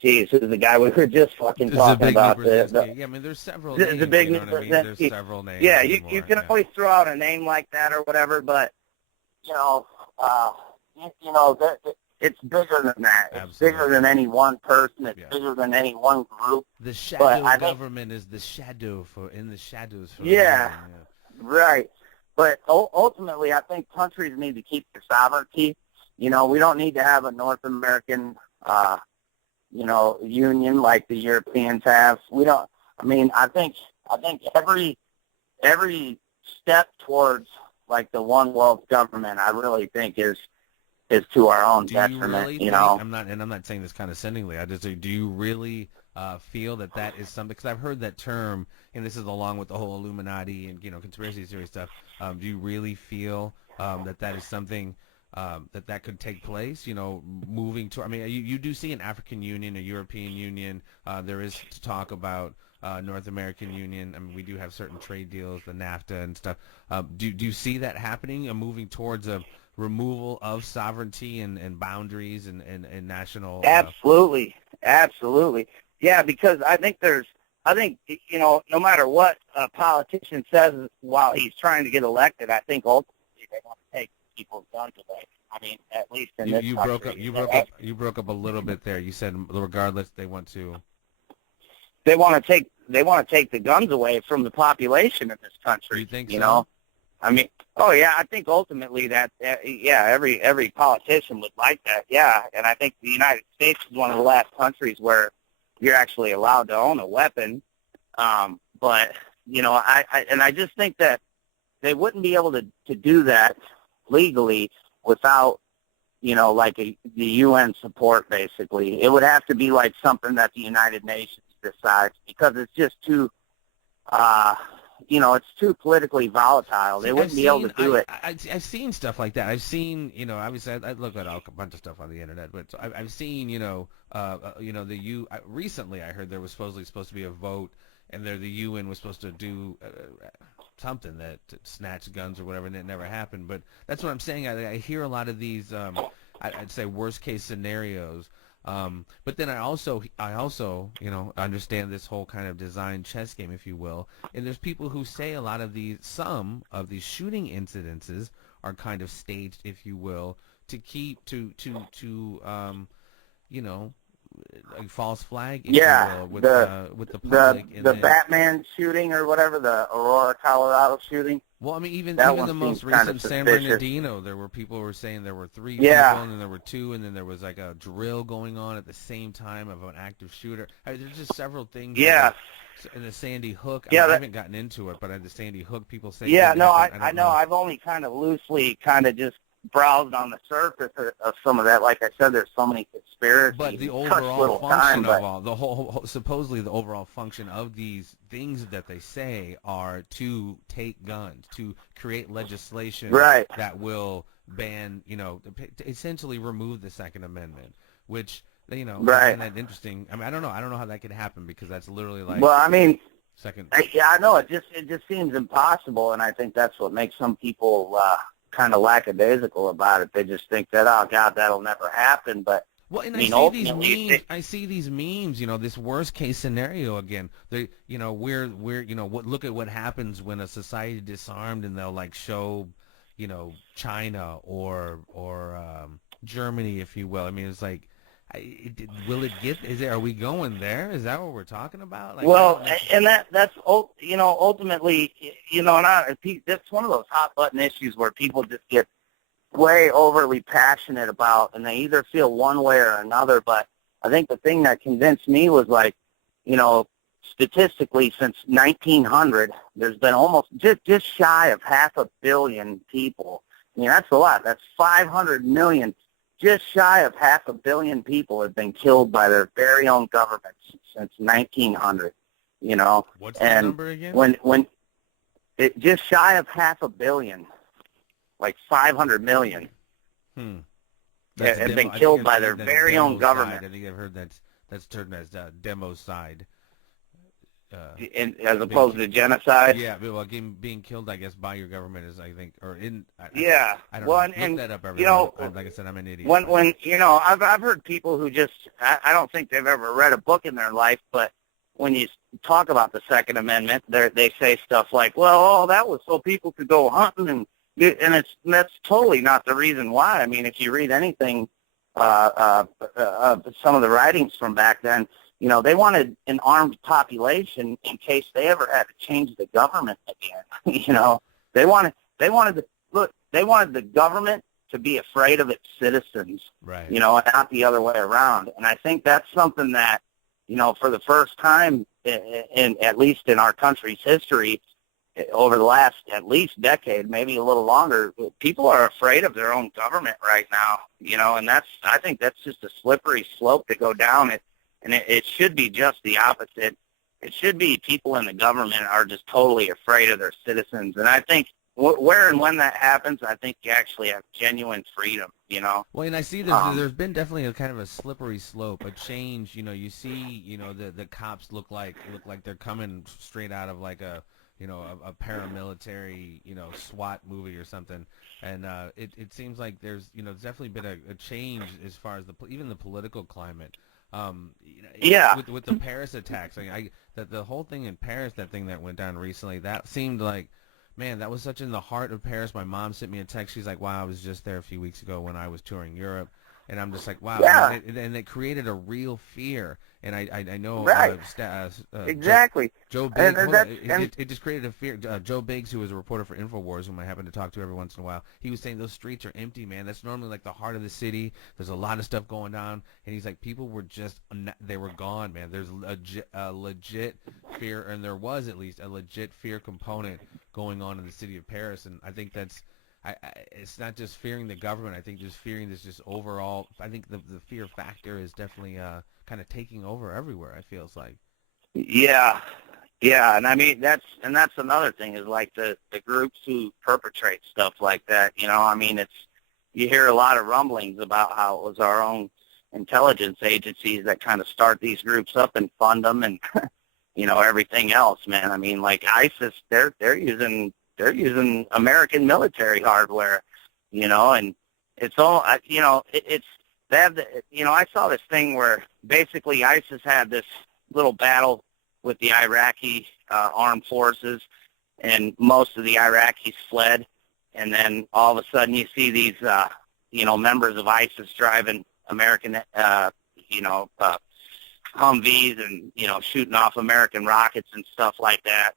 Geez, who's the guy we were just fucking talking about? Yeah, I mean, there's several names. The big you know what I mean? There's several names. Yeah, you can always throw out a name like that or whatever, but it's bigger than that. It's bigger than any one person. It's bigger than any one group. The shadow government is the shadow in the shadows. Right. But ultimately, I think countries need to keep their sovereignty. We don't need to have a North American, union like the Europeans have. We don't. I mean, I think every step towards like the one world government, I really think is to our own detriment. Really I'm not saying this condescendingly. I just say, do you really feel that is something? Because I've heard that term, and this is along with the whole Illuminati and conspiracy theory stuff. Do you really feel that is something that could take place? Moving to. I mean, you do see an African Union, a European Union. There is talk about North American Union. I mean, we do have certain trade deals, the NAFTA and stuff. Do you see that happening? Moving towards a removal of sovereignty and boundaries and national. Absolutely. Yeah, because I think no matter what a politician says while he's trying to get elected, I think ultimately they want to take people's guns away. I mean, at least in this country. You broke up a little bit there. You said regardless they want to. They want to take the guns away from the population in this country. You think so? I mean, oh yeah, I think ultimately that every politician would like that. Yeah, and I think the United States is one of the last countries where you're actually allowed to own a weapon. But I just think that they wouldn't be able to do that legally without like the UN support. Basically, it would have to be like something that the United Nations decides, because it's just too it's too politically volatile. They wouldn't be able to do it. I've seen stuff like that. I've seen, obviously I look at a bunch of stuff on the internet, but I've seen, recently I heard there was supposed to be a vote, and the UN was supposed to do something that snatch guns or whatever, and it never happened. But that's what I'm saying. I hear a lot of these, I'd say worst case scenarios. But then I also, understand this whole kind of design chess game, if you will. And there's people who say some of these shooting incidences are kind of staged, if you will, to keep like false flag, if you will, with the public. The Batman shooting or whatever, the Aurora, Colorado shooting. Well, I mean, even the most recent San Bernardino, there were people who were saying there were 3 people, and then there were 2, and then there was like a drill going on at the same time of an active shooter. I mean, there's just several things. Yeah. And the Sandy Hook, I haven't gotten into it, but the Sandy Hook, people say. Yeah, no, I know. I've only kind of loosely just browsed on the surface of some of that. Like I said, there's so many conspiracies. But the overall function supposedly the overall function of these things that they say are to take guns, to create legislation that will ban, essentially remove the Second Amendment, which, isn't that interesting? I mean, I don't know how that could happen, because that's literally like. Well, I mean. Second. I know it just seems impossible, and I think that's what makes some people kind of lackadaisical about it. They just think that, oh God, that'll never happen. But I see these memes. This worst case scenario again. Look at what happens when a society disarmed, and they'll like show, China or Germany, if you will. I mean, it's like. Will it get? Are we going there? Is that what we're talking about? Like, well, and that's ultimately, that's one of those hot button issues where people just get way overly passionate about, and they either feel one way or another. But I think the thing that convinced me was like, statistically, since 1900, there's been almost just shy of 500 million people. I mean, that's a lot. That's 500 million. Just shy of 500 million people have been killed by their very own governments since 1900. What's the number again? When it just shy of 500 million, like 500 million, have been killed by their very own government. I think I've heard that's termed as democide. as opposed to genocide. Yeah, well, being killed, I guess, by your government is, I think, or in. Yeah. I don't Well, know. Look that up, everyone. you know, Like I said, I'm an idiot. when I've heard people who just I don't think they've ever read a book in their life, but when you talk about the Second Amendment, they say stuff like, "Well, that was so people could go hunting," and that's totally not the reason why. I mean, if you read anything, some of the writings from back then, they wanted an armed population in case they ever had to change the government again. They wanted the government to be afraid of its citizens, right? And not the other way around. And I think that's something that, for the first time in at least in our country's history, over the last at least decade, maybe a little longer, people are afraid of their own government right now. And I think that's just a slippery slope to go down. It should be just the opposite. It should be people in the government are just totally afraid of their citizens. And I think where and when that happens, I think you actually have genuine freedom, Well, and I see there's been definitely a kind of a slippery slope, a change. You see, the cops look like they're coming straight out of like a paramilitary, SWAT movie or something. And it seems like there's definitely been a change as far as even the political climate. Yeah. With the Paris attacks, the whole thing in Paris, that thing that went down recently, that seemed like, man, that was such in the heart of Paris. My mom sent me a text. She's like, wow, I was just there a few weeks ago when I was touring Europe. And I'm just like, wow. Yeah. And it created a real fear. And I know right. Exactly. Joe Biggs, it just created a fear. Joe Biggs, who was a reporter for InfoWars, whom I happen to talk to every once in a while, he was saying those streets are empty, man. That's normally like the heart of the city. There's a lot of stuff going on. And he's like, people were they were gone, man. There's a legit fear, and there was at least a legit fear component going on in the city of Paris. And I think that's, it's not just fearing the government. I think just fearing this just overall. I think the fear factor is definitely kind of taking over everywhere. I feels like. Yeah, and I mean that's another thing is like the groups who perpetrate stuff like that. I mean you hear a lot of rumblings about how it was our own intelligence agencies that kind of start these groups up and fund them and everything else. Man, I mean like ISIS, they're using American military hardware, and it's all, it's, they have I saw this thing where basically ISIS had this little battle with the Iraqi armed forces, and most of the Iraqis fled, and then all of a sudden you see these, members of ISIS driving American, Humvees and, shooting off American rockets and stuff like that.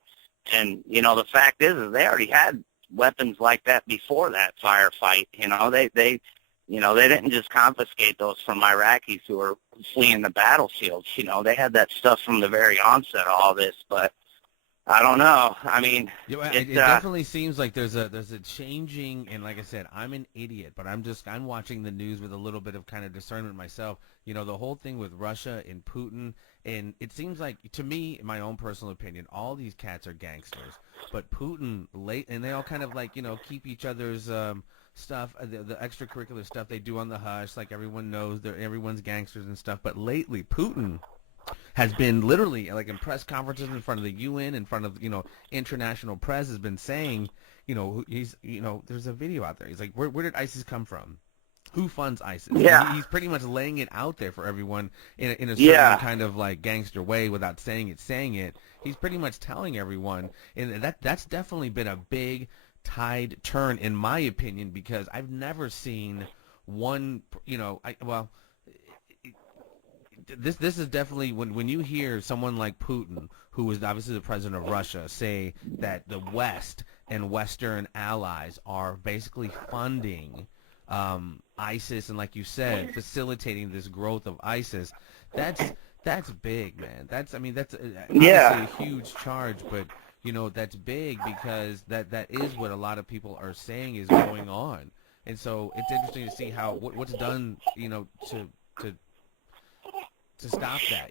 And, the fact is they already had weapons like that before that firefight. They didn't just confiscate those from Iraqis who were fleeing the battlefields. They had that stuff from the very onset of all this. But I don't know. I mean, it definitely seems like there's a changing. And like I said, I'm an idiot, but I'm watching the news with a little bit of kind of discernment myself. The whole thing with Russia and Putin. And it seems like, to me, in my own personal opinion, all these cats are gangsters. But Putin, and they all kind of like, keep each other's stuff, the extracurricular stuff they do on the hush. Like everyone knows everyone's gangsters and stuff. But lately, Putin has been literally, like in press conferences in front of the UN, in front of, international press, has been saying, he's, there's a video out there. He's like, where did ISIS come from? Who funds ISIS? Yeah. He's pretty much laying it out there for everyone in a certain kind of like gangster way without saying it. He's pretty much telling everyone, and that's definitely been a big tide turn in my opinion, because I've never seen one, this is definitely when you hear someone like Putin, who is obviously the president of Russia, say that the West and Western allies are basically funding ISIS, and like you said, facilitating this growth of ISIS. That's big, man. That's obviously a huge charge, but that's big because that is what a lot of people are saying is going on. And so it's interesting to see how what's done, to stop that.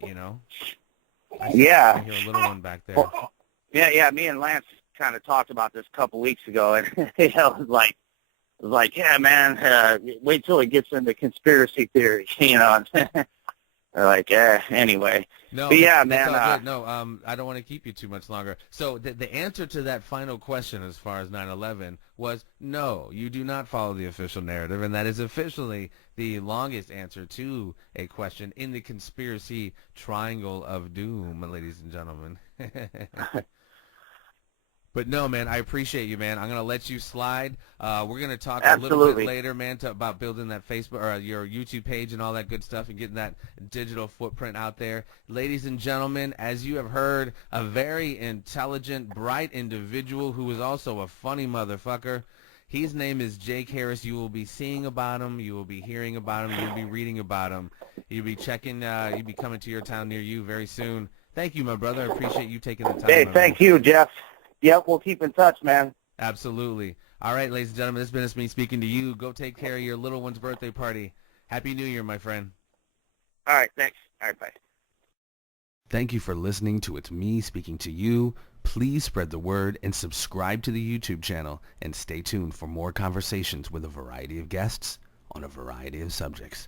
I hear a little one back there. Well, yeah. Me and Lance kind of talked about this a couple weeks ago, and it was like, yeah, man, wait till it gets into conspiracy theory, They're like, anyway. No, But yeah, that's man. all good. No, I don't want to keep you too much longer. So the answer to that final question as far as 9/11 was no, you do not follow the official narrative, and that is officially the longest answer to a question in the conspiracy triangle of doom, ladies and gentlemen. But no, man, I appreciate you, man. I'm going to let you slide. We're going to talk a little bit later, man, about building that Facebook or your YouTube page and all that good stuff and getting that digital footprint out there. Ladies and gentlemen, as you have heard, a very intelligent, bright individual who is also a funny motherfucker. His name is Jake Harris. You will be seeing about him. You will be hearing about him. You'll be reading about him. You'll be checking. You'll be coming to your town near you very soon. Thank you, my brother. I appreciate you taking the time. Hey, thank you, Jeff. Yep, we'll keep in touch, man. Absolutely. All right, ladies and gentlemen, this has been me speaking to you. Go take care of your little one's birthday party. Happy New Year, my friend. All right, thanks. All right, bye. Thank you for listening to It's Me Speaking to You. Please spread the word and subscribe to the YouTube channel and stay tuned for more conversations with a variety of guests on a variety of subjects.